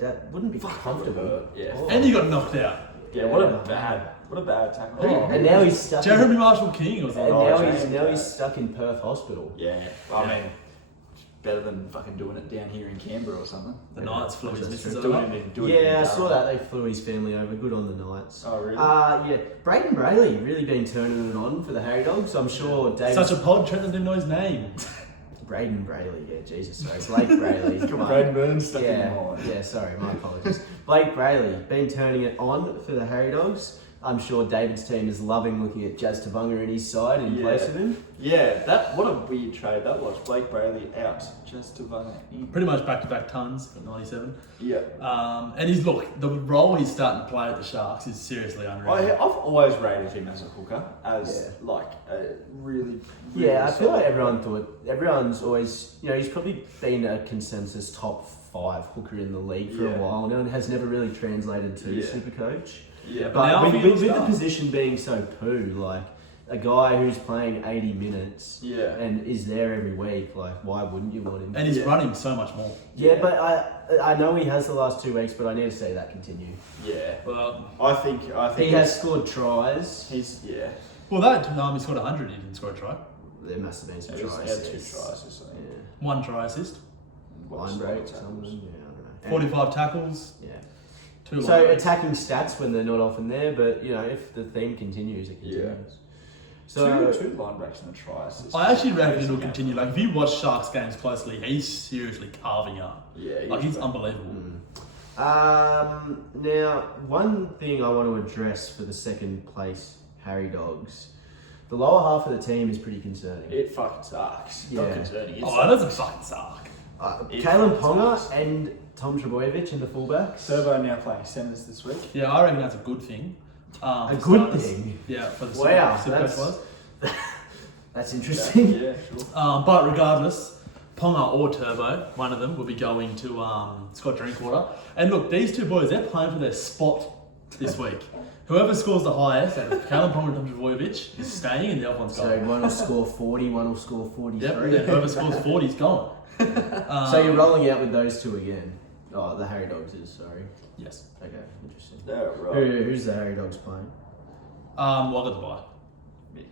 that wouldn't be comfortable. Yeah. Oh. And he got knocked out. Yeah, what a bad tackle. Oh, and now he's stuck. Jeremy Marshall King or and something. Oh, now Jeremy. he's stuck in Perth Hospital. Yeah, I mean, it's better than fucking doing it down here in Canberra or something. The Knights flew his missus Doing over. it in Yeah, I saw that they flew his family over. Good on the Knights. Oh, really? Yeah, Braden Brayley really been turning it on for the Harry Dogs. I'm sure David. Such a pod, Trenton didn't know his name. Braden Brayley, yeah, Jesus, sorry, Blake Brayley. Got Braden Burns stuck in Yeah, the mind. yeah, sorry, my apologies. Blake Brayley, been turning it on for the Harry Dogs. I'm sure David's team is loving looking at Jazz Tavunga in his side in place of him. Yeah, what a weird trade that was. Blake Brayley out, just to run in. Pretty much back-to-back tons at 97. Yeah. And the role he's starting to play at the Sharks is seriously unreal. I've always rated him as a hooker, as like a really. Yeah, I feel solid- like everyone's always, he's probably been a consensus top 5 hooker in the league for Yeah. a while now and has never really translated to Yeah. Supercoach. Yeah, But now with, he's with the done. position being so poo, like a guy who's playing 80 minutes Yeah. and is there every week, like why wouldn't you want him? And he's Yeah. running so much more. Yeah, Yeah. but I know he has the last 2 weeks, but I need to see that continue. Yeah. Well, I think He has scored tries. He's that time he scored 100, he didn't score a try. There must have been some He had tries. 2 yes. tries or something. Yeah. 1 try assist, Line break, tackles. something. Yeah, I don't know. 45 tackles, Yeah. 2 So line breaks. attacking stats when they're not often there, but if the theme continues, it Yeah. continues. So two line breaks and a try assist. I actually reckon Crazy it'll game. continue. Like, if you watch Sharks games closely, he's seriously carving up. Yeah, Like, he's unbelievable. now one thing I want to address for the second place Harry Dogs. The lower half of the team is pretty concerning. It fucking sucks. Yeah. Not concerning. It Oh, sucks. that doesn't fucking suck. It Kalen fucking Ponga sucks. and Tom Trebojevic in the fullbacks. Turbo now playing centres this week. Yeah, I reckon that's a good thing. A for good starters. thing. Yeah, for the Wow, Super that's- was. That's interesting. Yeah, sure. But regardless, Ponga or Turbo, one of them will be going to Scott Drinkwater. And look, these two boys, they're playing for their spot this week. Whoever scores the highest out of Kalen Ponga and Tom Trebojevic is staying, and the other one's So going. one will score 40, one will score 43. Yep, and then whoever scores 40 is gone. So you're rolling out with those two again? Oh, the Harry Dogs is, sorry. Yes. Okay, interesting. Yeah, right. Who's the Harry Dogs playing? Well, I got the buy.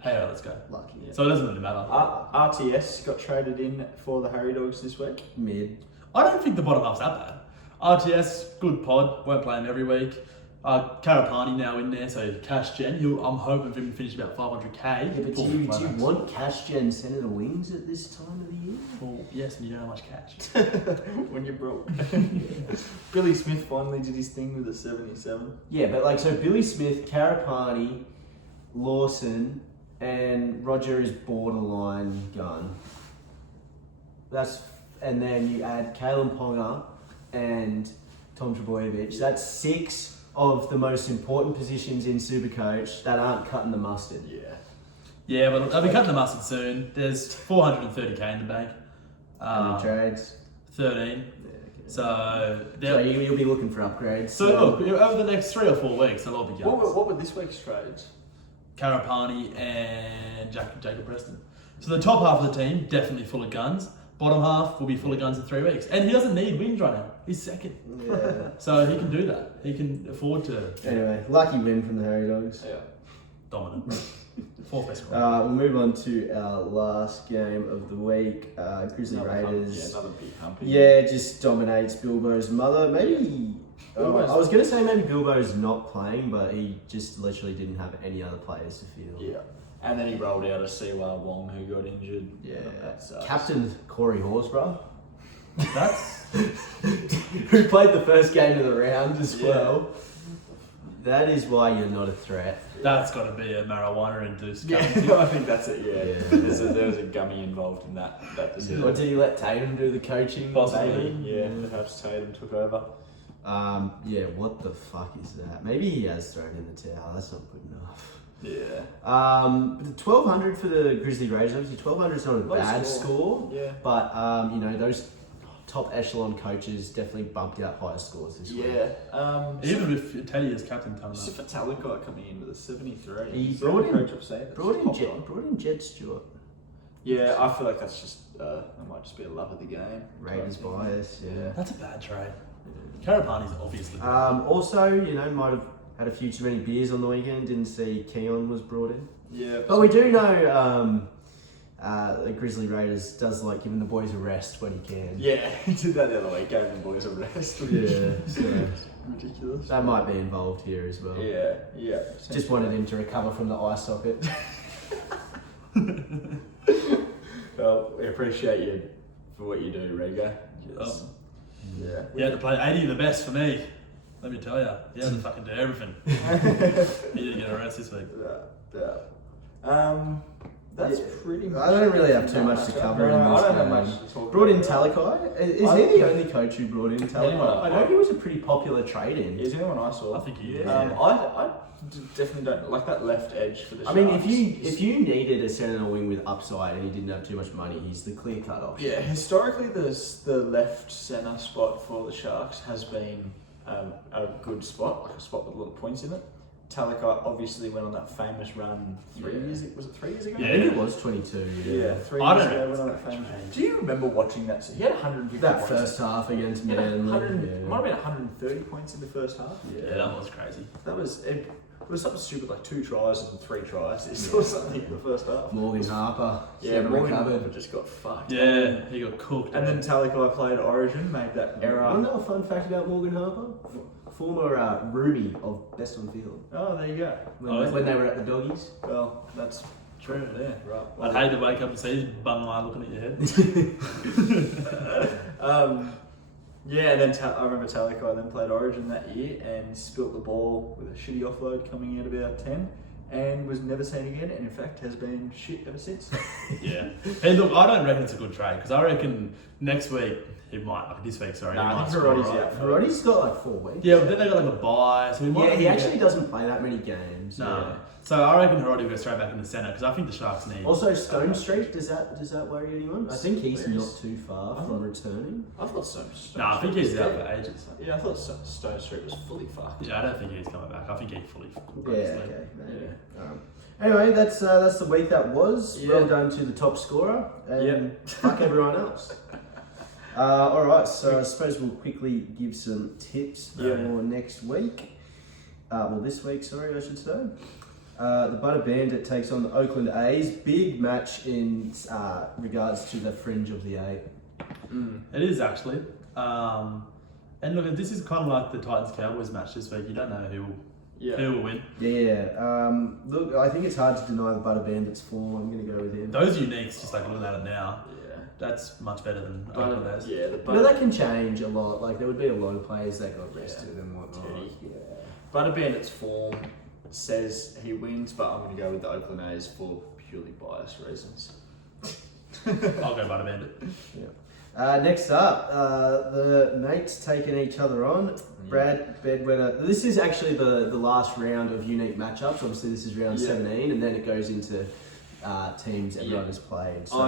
Hey, let's go. Lucky. So it doesn't really matter. RTS got traded in for the Harry Dogs this week. Mid. I don't think the bottom half's that bad. RTS, good pod, won't play him every week. Karapani now in there, so cash gen. I'm hoping for him to finish about 500k. Yeah, but do you want cash gen Senator Wings at this time of the year? Well, yes, and you don't have much cash. When you're broke. Billy Smith finally did his thing with a 77. Yeah, but like, so Billy Smith, Karapani, Lawson, and Roger is borderline gun. And then you add Kalen Ponga and Tom Trebojevic. That's 6 of the most important positions in Supercoach that aren't cutting the mustard. Yeah. Yeah, but they'll be cutting the mustard soon. There's 430k in the bank. And the trades. 13. So, So they'll- you'll be looking for upgrades. so look, over the next 3 or 4 weeks, they'll all be guns. What were this week's trades? Karapani and Jacob Preston. So the top half of the team, definitely full of guns. Bottom half will be full of guns in 3 weeks. And he doesn't need wins right now. He's second. Yeah. So he can do that. He can afford to Anyway, lucky win from the Harry Dogs. Yeah. dominant. 4th best score. We'll move on to our last game of the week. Grizzly Raiders. Another big humpy. Yeah, just dominates Bilbo's mother. Maybe. Bilbo's- I was going to say maybe Bilbo's not playing, but he just literally didn't have any other players to field. Yeah. And then he rolled out a Siwa Wong who got injured. Yeah. That sucks. Captain Corey Horsburgh, That's who played the first game of the round as Yeah. well. That is why you're not a threat. got to be a marijuana induced. Yeah, I think that's it. Yeah, Yeah. there was a gummy involved in that decision. Or did you let Tatum do the coaching? Possibly. maybe? Yeah, perhaps Tatum took over. Yeah, what the fuck is that? Maybe he has thrown in the towel. That's not good enough. Yeah. The 1200 for the Grizzly Raiders. Obviously, 1200 is not a Low bad score. score, Yeah. but you know, those top echelon coaches definitely bumped out higher scores this week. Yeah. Even with Teddy as captain coming up. Sifatala guy coming in with a 73. He He's brought the in- coach of Sanders. Brought in Popped Jed, on. brought in Jed Stewart. Yeah, I feel like that's just that might just be a love of the game. Raiders type thing. bias. Yeah. That's a bad trade. Karapani's obviously. Also, you know, might have had a few too many beers on the weekend. Didn't see Keon was brought in. Yeah. But we do know the Grizzly Raiders does like giving the boys a rest when he can. Yeah, he did that the other week. Gave the boys a rest. Yeah, so Ridiculous. that might be involved here as well. Yeah, yeah. Just wanted him to recover from the eye socket. Well, we appreciate you for what you do, Rego. Oh. Yeah. He had to play 80 of the best for me. Let me tell you. He had to fucking do everything. He didn't get a rest this week. That's Yeah. pretty much I don't really have it. too much to cover No, in I this don't have game. much to talk Brought in about. Talakai. Is I- he the only coach who brought in Talakai? Anyone I know he was a pretty popular trade in. Is anyone I saw? I think he is. I definitely don't like that left edge for the I mean, Sharks. if you needed a centre wing with upside and he didn't have too much money, he's the clear cut option. Yeah, historically, the left centre spot for the Sharks has been a good spot, like a spot with a lot of points in it. Talakai obviously went on that famous run 3 Yeah. years. Was it 3 years ago? I think it was 22. Yeah, 3 I years don't ago know. went on that famous. Do you remember watching that? He had 150 That points. first half against He had Manly. 100, yeah. might have been 130 points in the first half. Yeah, that was crazy. That was it. Was something stupid like 2 tries and 3 tries or something in the first half. Morgan Harper. Yeah, never Morgan recovered. just got fucked. Yeah, he got cooked. And then Talakai played Origin, made that error. Another fun fact about Morgan Harper? Former roomie of Best on Field. Oh, there you go. When they were at the Doggies. Well, that's true. Yeah, right. I'd hate to wake up and see his bum eye looking at your head. Yeah, and then I remember Talakai then played Origin that year and spilt the ball with a shitty offload coming out about 10. and was never seen again, and in fact has been shit ever since. Yeah. Hey, look, I don't reckon it's a good trade because I reckon next week he might, like this week, sorry. Nah, he I might think score, Hirotti's right? out. Ferrotti's got like 4 weeks. Yeah, but then they got like a bye, so he might. Yeah, not he be- actually doesn't play that many games. No. Yeah. So I reckon Hirotti will go straight back in the centre because I think the Sharks need. Also, Stone Street, does that worry anyone? I think he's Where not is- too far I from thought- returning. I thought Stone No, I think Street he's was out dead. for ages. Yeah, I thought Stone Street was fully fucked. Yeah, I don't think he's coming back. I think he's fully. Yeah, okay, maybe. Yeah. Anyway, that's the week that was. Yeah. Well done to the top scorer, and Yep. fuck everyone else. All right, so I suppose we'll quickly give some tips for Yeah. next week. Well, this week, sorry, I should say. The Butter Bandit takes on the Oakland A's. Big match in regards to the fringe of the A. It is actually. And look, this is kind of like the Titans Cowboys match this week. You don't know who will win. Yeah. Look, I think it's hard to deny the Butter Bandit's form. I'm going to go with him. Those uniques, just like looking at it now, Yeah. that's much better than Oakland But, A's. yeah, the But that can change a lot. Like there would be a lot of players that got rested and whatnot. Teddy. Yeah. Butter Bandit's form says he wins, but I'm going to go with the Oakland A's for purely biased reasons. I'll go Butter Bandit. Next up, the mates taking each other on. Brad Bedwetter. This is actually the last round of unique matchups. Obviously, this is round 17, and then it goes into teams everyone has played. So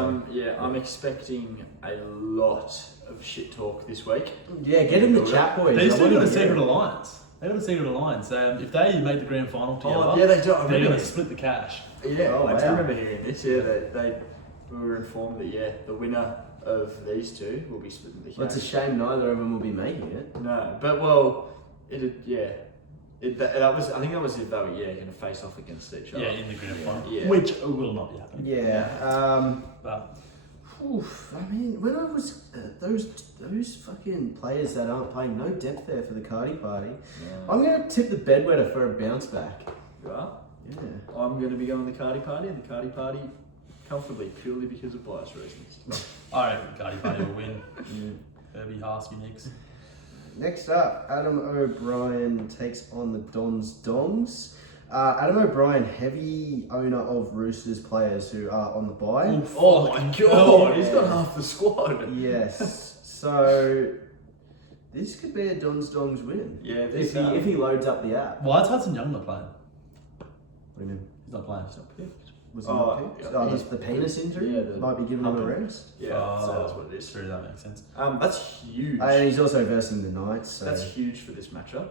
I'm expecting a lot of shit talk this week. yeah, get in the chat, boys. These I two wanna got a hear secret it. alliance. They got a secret alliance. If they make the grand final together, Oh, yeah, they do. I they're remember. going to split the cash. Yeah, Oh, I do wow. remember hearing this. Yeah, we were informed that the winner of these two will be splitting the cash. Well, it's a shame neither of them will be making it. No, but that was. I think that was if they were going to face off against each other. Yeah, in the grand final, Yeah. which will not be happening. Yeah. But Oof, I mean, when I was those fucking players that aren't playing, no depth there for the Cardi Party. I'm gonna tip the Bedwetter for a bounce back. You are? Yeah. I'm going to be going the Cardi Party, and the Cardi Party comfortably, purely because of bias reasons. I reckon Cardi Party will win. Herbie Haas uniques. Next up, Adam O'Brien takes on the Dons Dongs. Adam O'Brien, heavy owner of Roosters players who are on the bye. Oh my god, he's Yeah. got half the squad. Yes. So this could be a Dons Dongs win. Yeah, If he loads up the app. Why is Hudson Young not playing? What do you mean? He's not playing. Was he Oh, not picked? yeah. Oh, the penis injury Yeah, might be giving him a pumping. rest. Yeah, so that's what it is. True, that makes sense. That's huge. And he's also versing the Knights. So. That's huge for this matchup.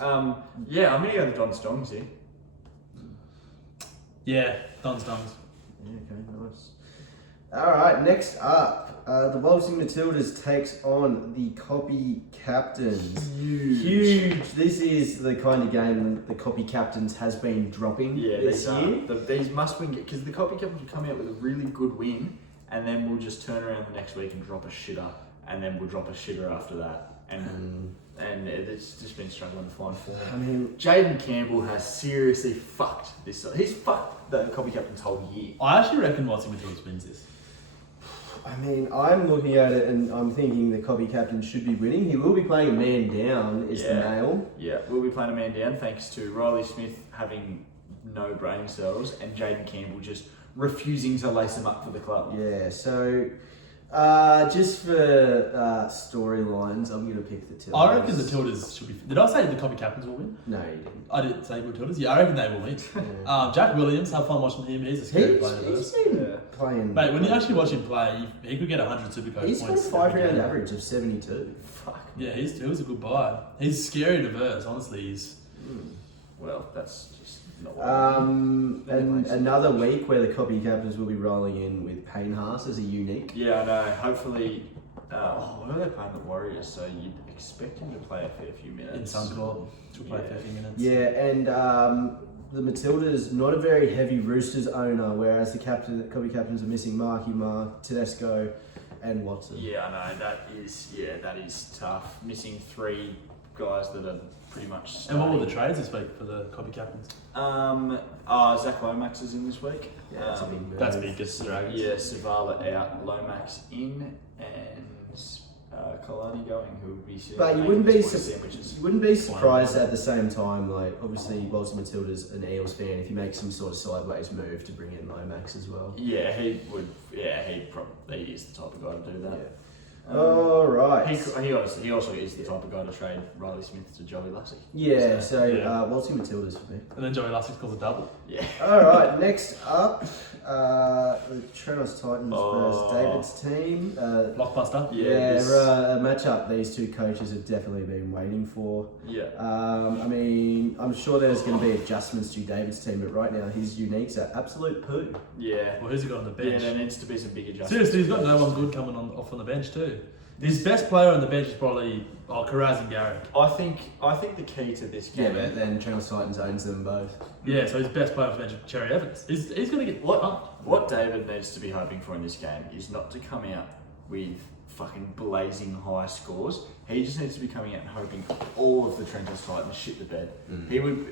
I'm going to go the Don Stongs here. Yeah, Don's. Yeah, okay, nice. All right, next up, the Waltzing Matildas takes on the Copy Captains. Huge. This is the kind of game that the Copy Captains has been dropping this year. These must win, because the Copy Captains will come out with a really good win, and then we'll just turn around the next week and drop a shitter, and then we'll drop a shitter after that. And it's just been struggling to find form. I mean, Jaden Campbell has seriously fucked this. He's fucked the Copy Captains whole year. I actually reckon Watson Matildas wins this. I'm looking at it and I'm thinking the Copy Captain should be winning. He will be playing a man down, is the nail. Yeah, we'll be playing a man down thanks to Riley Smith having no brain cells and Jaden Campbell just refusing to lace him up for the club. Yeah, so just for storylines, I'm going to pick the Tildas. I reckon the Tildas should be. Did I say the Copy Captains will win? No, you didn't. I didn't say good Tildas. Yeah, I reckon they will win. Yeah. Jack Williams, have fun watching him. He's a scary player. He's been playing. Mate, when you actually watch him play, he could get 100 Supercoach He's got a points. 5-round every game. average of 72. Fuck. Yeah, he was a good buy. He's scary to verse, honestly. He's Well, that's just not what I mean. And another week where the Copy Captains will be rolling in with Paynehaas as a unique. Yeah, I know. Hopefully, what are they playing the Warriors? So you'd expect him to play a fair few minutes. in Suncorp. Should play 15 minutes. Yeah, and the Matildas, not a very heavy Roosters owner, whereas the Copy Captains are missing Marky Mark, Tedesco, and Watson. Yeah, I know. That is tough. Missing 3 guys that are pretty much. And what were the starting. trades this week for the Copy Captains? Zach Lomax is in this week. Yeah, that's a big move. That's big, just the Dragons. Yeah, Savala out, Lomax in, and Kalani going, who would be But you making wouldn't be sporty sandwiches. you wouldn't be surprised at the same time. Like obviously, Walter Matilda's an Eels fan. If you make some sort of sideways move to bring in Lomax as well. Yeah, he would. Yeah, he probably is the type of guy to do that. All right. He also is the type of guy to trade Riley Smith to Joey Lassie. Yeah. So Yeah. Walter Matilda's for me. And then Joey Lussick scores a double. Yeah. All right. Next up, the Trenos Titans Oh. versus David's team. Blockbuster. A matchup these two coaches have definitely been waiting for. Yeah. I mean, I'm sure there's going to be adjustments to David's team, but right now his uniques are absolute poo. Yeah. Well, who's he got on the Yeah, bench? there needs to be some big adjustments. Seriously, he's got no one good coming off on the bench too. His best player on the bench is probably Karaz and Garrick. I think the key to this Yeah, game. but then Trenos Titans owns them both. Yeah, so his best player off the bench is Cherry Evans. He's going to get What David needs to be hoping for in this game is not to come out with fucking blazing high scores. He just needs to be coming out and hoping all of the Trentos Titans shit the bed.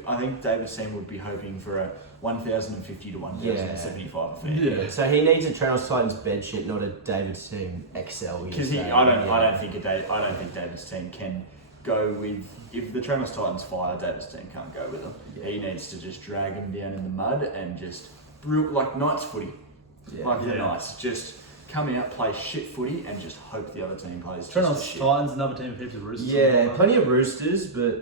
I think David's team would be hoping for a 1,050 to 1,075 affair. Yeah. So he needs a Trenos Titans bed shit, not a David's team Excel. Because I don't think David's team can go with, if the Trenos Titans fire, David's team can't go with them. Yeah. He needs to just drag them down in the mud and just like Knights footy, like the Yeah. Knights, just come out, play shit footy, and just hope the other team plays just Trenos shit. Titans, another team of heaps of Roosters. Yeah, plenty of Roosters, but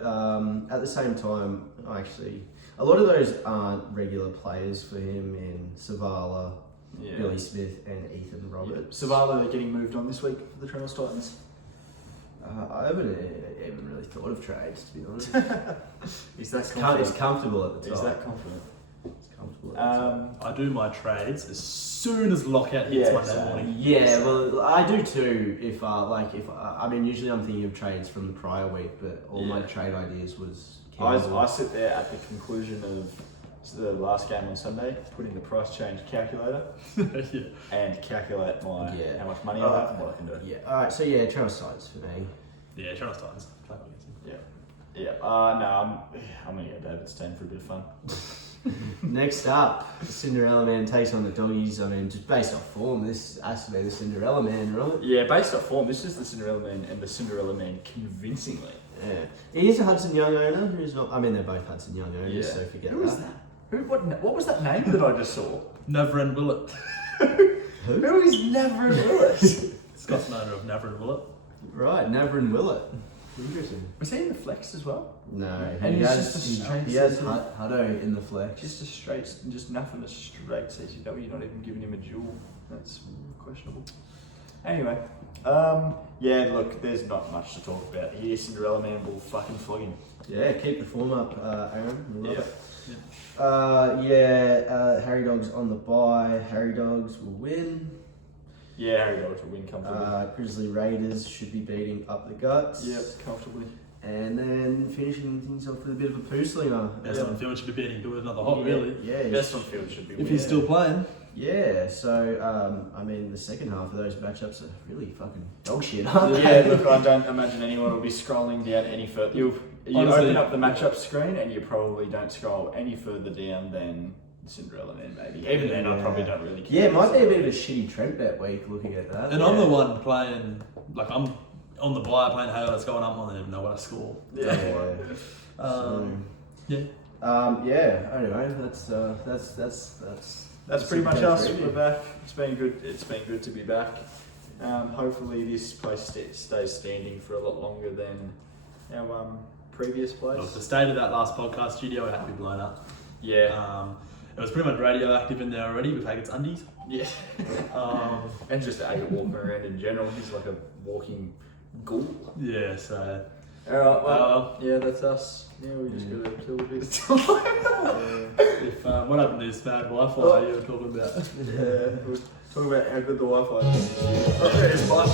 at the same time, actually, a lot of those aren't regular players for him in Savala, Yeah. Billy Smith, and Ethan Yeah. Roberts. Savala, they're getting moved on this week for the Trenos Titans. I haven't even really thought of trades, to be honest. Is that It's confident? comfortable at the time. Is that confident? It's comfortable at the time. I do my trades as soon as lockout hits Yeah, Monday same. morning. Yeah, well, I do too. I mean, usually I'm thinking of trades from the prior week, but all my Yeah. trade ideas was I Campbell. sit there at the conclusion of the last game on Sunday, put in the price change calculator Yeah. and calculate my how much money I have and what I can do. Yeah. All right. So yeah, Trenos Titans for me. Yeah, Trenos Titans. Play against him. Yeah. No, I'm gonna get David's team for a bit of fun. Next up, the Cinderella Man takes on the Doggies. I mean, just based off form, this has to be the Cinderella Man, right? Yeah, based off form, this is the Cinderella Man, and the Cinderella Man convincingly. Yeah. He is a Hudson Young owner who's not. I mean, they're both Hudson Young owners, Yeah. so forget Who was that? What was that name that I just saw? Navran Willett. Who is Never Lewis? Scott's an owner of Navran Willett. Right, Navran Willett. Interesting. Was he in the flex as well? No, And he he's has, just a straight he has season. Hutto in the flex. Just nothing, a straight CCW, not even giving him a duel. That's questionable. Anyway, yeah, look, there's not much to talk about here. Cinderella Man will fucking flog him. Yeah, keep the form up, Aaron. We love Yeah. it. Harry Dogs on the bye. Harry Dogs will win. Yeah, Harry Dogs will win comfortably. Grizzly Raiders should be beating up the guts. Yep, comfortably. And then finishing things off with a bit of a poo slinger. Best on field should be beating with another hot, really. Yeah. Best on field should be If winning. he's still playing. Yeah, so I mean the second half of those matchups are really fucking dog shit, aren't they? Yeah, look, I don't imagine anyone will be scrolling down any further. You Honestly- open up the matchup screen and you probably don't scroll any further down than Cinderella Man, maybe. Even then, I probably don't really care. Yeah, it might be a bit of a shitty Trent bet week looking at that. And I'm the one playing, like I'm on the buy playing Halo that's going up, I don't even know what I score. Yeah. Yeah. Yeah. Anyway, That's pretty much us. Review. We're back. It's been good. It's been good to be back. Hopefully, this place stays standing for a lot longer than our previous place. Look, the state of that last podcast studio had to be blown up. Yeah. It was pretty much radioactive in there already with Haggett's undies. Yeah. And just Agate walking around in general. He's like a walking ghoul. Yeah, so Alright, well, yeah, that's us. Yeah, we just gotta kill a bit. if what happened to this bad Wi-Fi you were talking about? Yeah, we'll talk about how good the Wi-Fi is. Okay, it's fun.